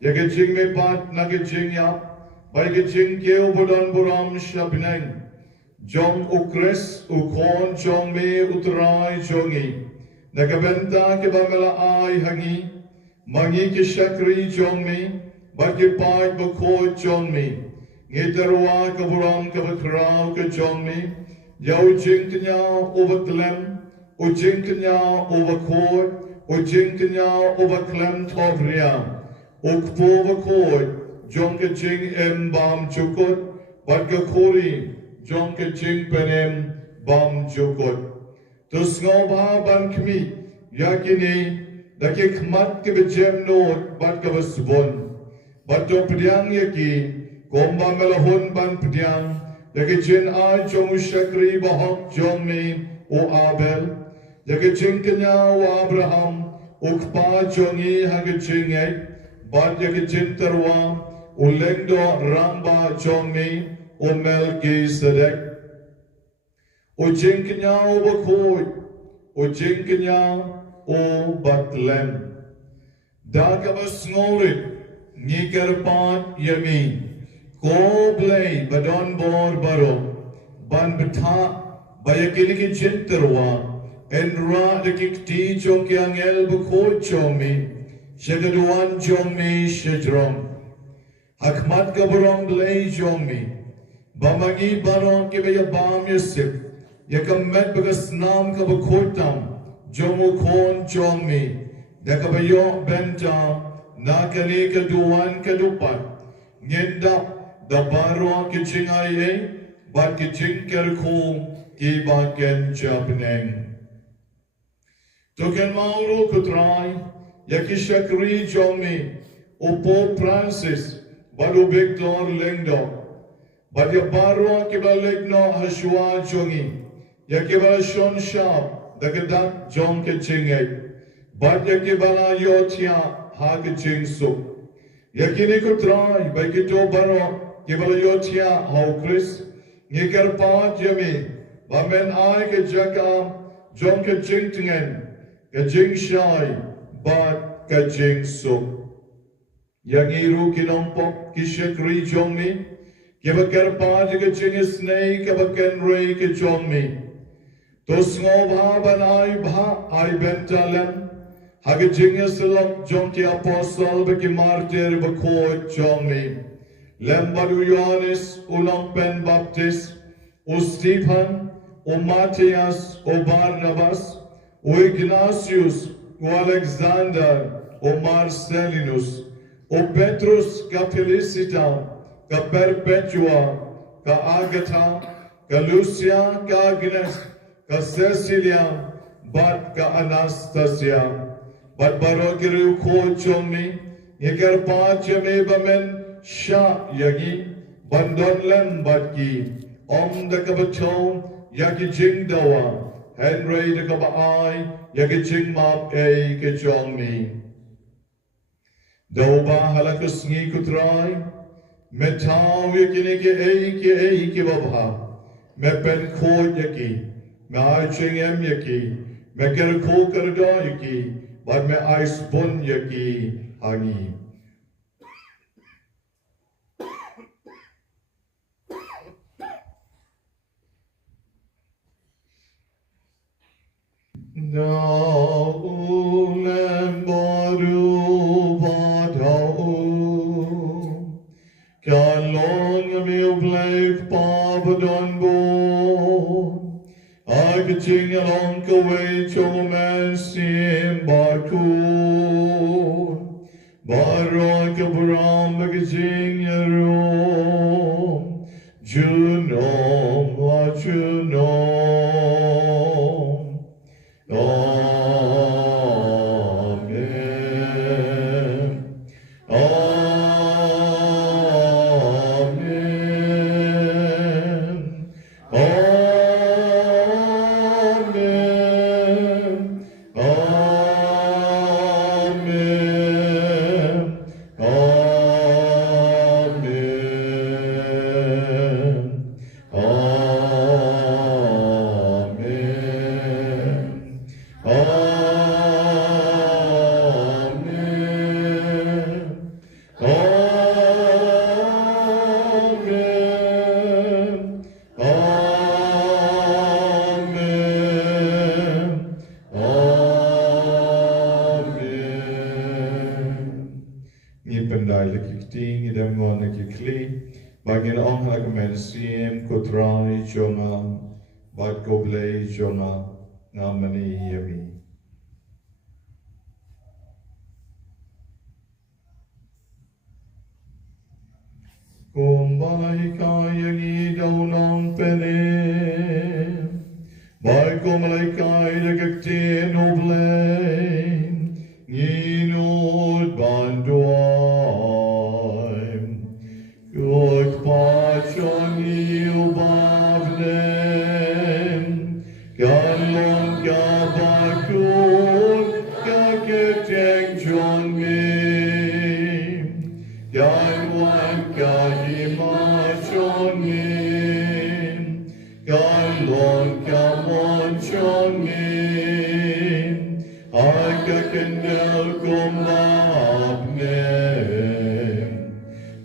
ya ke jing me pat na ke jing yap, bai ke jing keo budan buram shabneng, jong ukres ukon jong me utrai jongi, nakabenta ke bamela ai hangi, mangi ke shakri jong me, bai ke pai bakod jong me, ngeterwa ke buram ke bakrau ke jong me, yau jing kenyau obatlem. O jinkanya overcord, o jinkanya overclem tovria, o kpovakord, jonka jing em bam chukot, badga kori, jonka jing penem bam chukot. Tus ngobha ban kmi, yakini, daki kmat ke bejem not, badga basbon. Baddo pediang yaki, komba melahon ban pediang, daki jin a jong shakri bahok jong me, o Abel. Yake jinkanya wa Abraham, ukpa jongi hage jingay, bad yake jinterwa, ulengdo ramba jongi, o Melchizedek. O jinkanya o bakoy, o jinkanya o Batlem. Dagabas ngorit, ngikarpat yami, ko blay badon bor baro, ban bata, bayakiliki jinterwa, en ra de kikti jong yang el bukod jong mi, Shagaduan Jomi Shadrom. Hakmat Gaburam Blay Jomi. Bamangi Baron Kibaya Bam Yusuf. Yakamet Bagasnam Kabakotam. Jomu Kon Jomi. Dakabayo Benta. Nakani Kaduan Kadupan. Ngenda Dabaro Kichingaye. But Kichin Kerku. Kiba Ken Japaneng. Token Mauro Kutrai. Yakishakri Jomi. Pope Francis. Badu Victor Lengdo. But Yabaro Kibalegno Hashua Jongi. Yakibala Shon Sharp. The Gadak John Kichinge. But Yakibala Yotia Hakaching Soup. Yakiniku try by Kito Baro. Kibala Yotia How Chris. Nikarpa Jimmy. Bamen I Kajaka. John Kachingtingen. Kajing Shai. But Kajing Soup. Yang iru kinompok kishakri jongmi, kibakar pa jaga ching snake kabakan ray ke jongmi. Tos ngobha ban ai bentalam, haga jing salak jong ki apostle baki martyr bako jongmi. Lembadu Yohanes ulang pen baptis, o Stephen, o Matthias, o Barnabas, o Ignatius, o Alexander, o Marcellinus. O Petrus ka Felicita, ka Perpetua, ka Agatha, ka Lucia, ka Agnes, ka Cecilia, bat ka Anastasia. Bat barogiri ko chomi, ikar pa jame bamen sha yagi, bandon lem batki, da ka bacho, yagi jing dawa, Henry da ka baay, yagi jing map ke chomi. Dauba halakus ngi kutrai, metau yakini ke babha, me pen kod yaki, me aiching yaki, me ker ko karda yaki, but me ice bun yaki hangi. Now ulem baru. Kalong mi bleek pavadon bo. Agaching along kaway choman sim barkun. Barok abram agaching yarom. Junom wa junom. Amen. Bagin ong hagmen siem kutrai jonga, bat koblei jonga, ngamani yami. Kumbai kayagi daunang pene, bai kumai kay dagakti noble, nginud banduay. Good patch on you, Bavnem. Galon Gabakun, Kaketeng John me. Galwan Kahima John me. Galon Kamon John me. Akakendel Kumbabnem.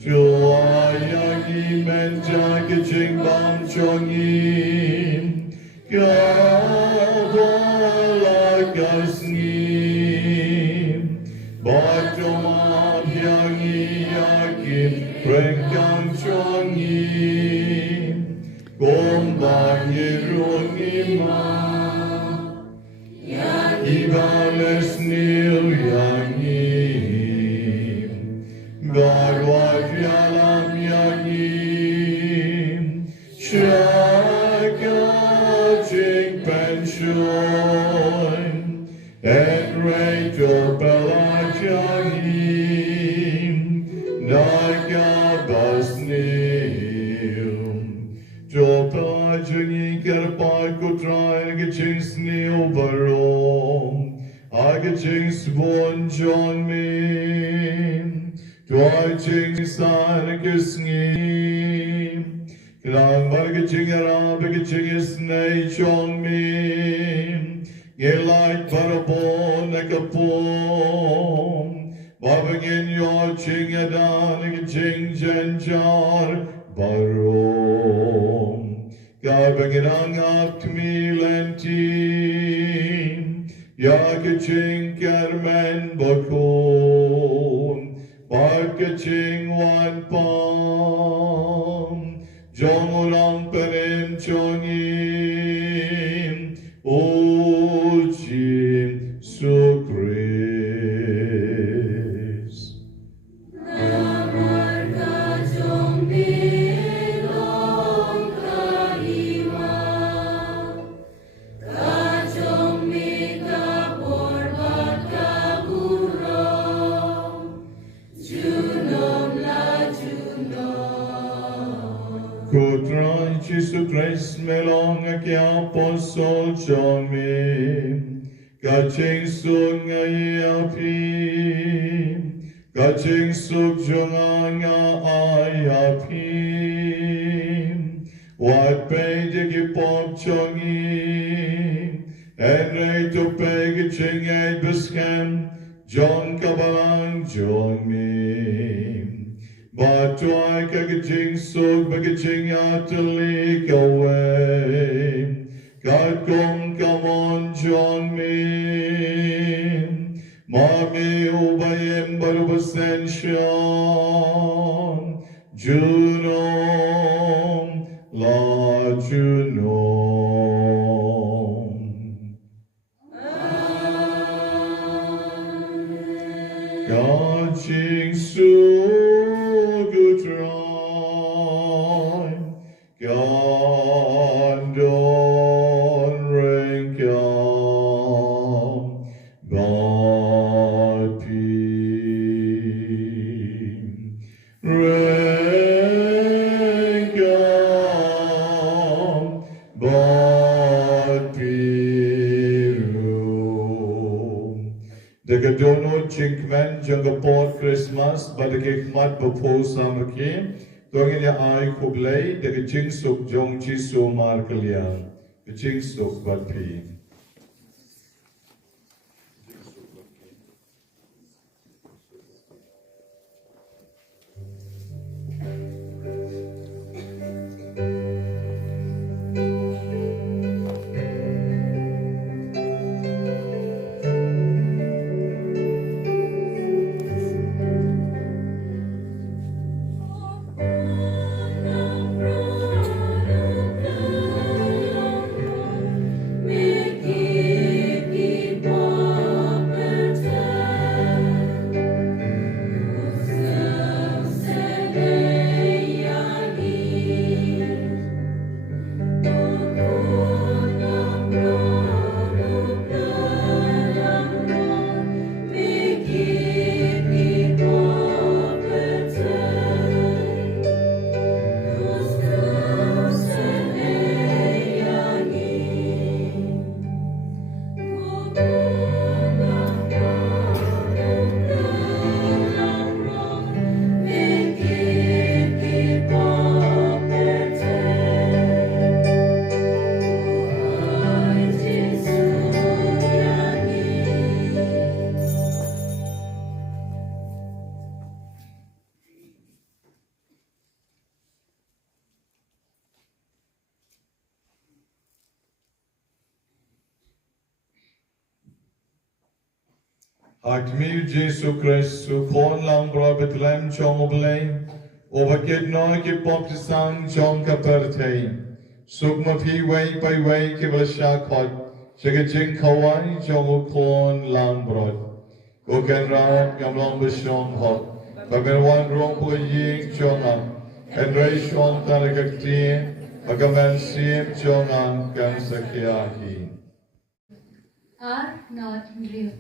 Joayagi menjagi jingbang chongim, kabalagasnim, but Toi jing san kisngi. Klang barga jing ara barga jing is nay chong mi. Gelait barabon nakapom. Babang in your jing adan jing janjar barom. Gabang in up to me lentin. Yakaching Kerman Bakun, Barkaching Wan Pam, Jongurang Perim Chongim, Ojim Sukris. Kutrai Jesu Christ melong aki apostol John me, kaching sung ay api, kaching sug jung nga ay api, wat pei digi pop chongi, en rei to pei ching ay biskem, John kabalang John me. But to I kagajing sog bagajing atalik away. God come on John me. Mami ubayim barubasensyon. Junom la junom. God jing sog. God don't rank God rank God The Gadono Chinkman Jangaport Khristmas Badakikmat Bapo Samarkim Tuangin ya ay kublay, the jing suk jong jisu mar kaliang, the jing suk badpi. Akmil Jesu Christu kon lang bra Bethlehem chong oblay, overkid no ki pop sang chong kaperte, sukma pi way by way ki vlasha kot, shagajing kawai chong kon lang bra, uken rao yam long bishong hot, bagan rong po ying chong ang, and ray chong tarakakti, bagaman sim chong ang kan sakyahi. Are not real.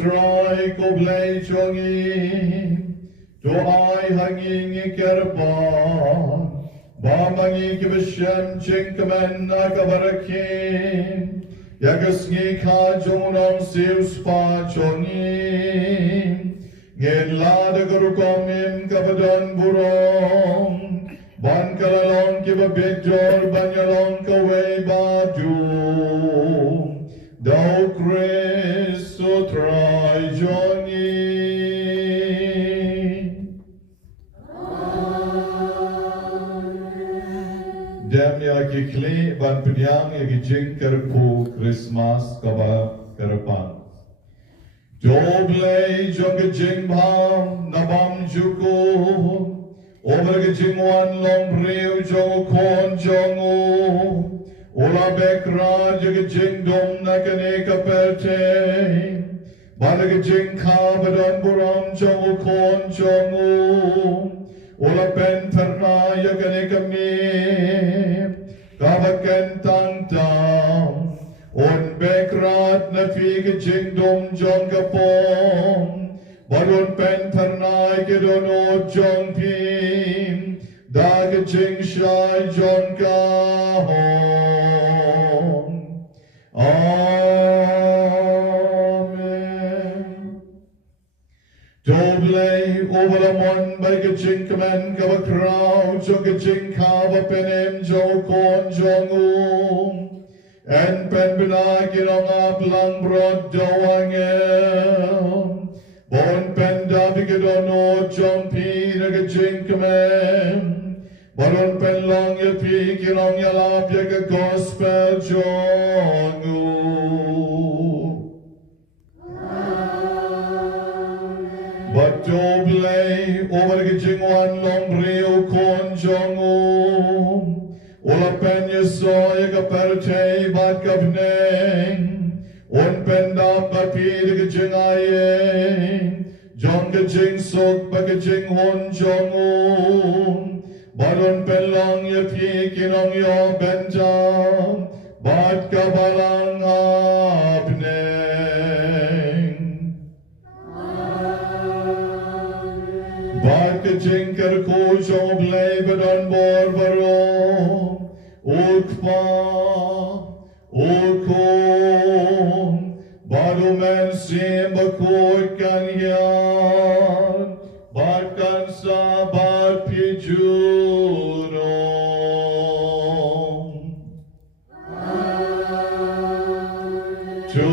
trai ko blei chongi, to ai hangi ngi kerban, ba mangi kibishem chinkamen nakabarakin, yagas ngi ka jonong siu spa chongi, ngin lada garukomim kabadon burong, ban kalalong kibabidjol banyalong kawe badu, Thou Christo trai Johnny. Dem ya kikli ban penyang ya jing kerpu Khristmas kaba kerpan. Doble jong jing bam nabam juku. Over jing wan long riu jong kon jongu. Ola bekra jaga jing dom nakane kaperte, balaga jing kabadon buram jongu kon jongu. Ola pen perna yagane kami, kabaken tang tam. On bekrat na figa jing dom jong kapom, balon pen perna kedon o jong pim. Daga jing shai jong kahon. Amen. Doble overamon baga jing kamen kaba krau joga jing kaba penem jo kon jong en pen binagin ang aplang brod doangel. Bon pen dabigadon o jong pi naga jing kamen. Baron pen long ya pik long ya lap ya ka gospel jongu. But doble over the jingwan long rio kon jongu. Ola pen ya so ya ka perte bat kabneng. On pen dap ba pi de jingaye. Jong ka jing sok ba ka jing hon jongu. Baron pelong ya pikin ang yo benjam, bat kabalang abneng. Bat ka jingker ko jong blay badon bor baro, ukpa, ukum, badu men sim bakoy kanyan, bat kan sa bat piju. To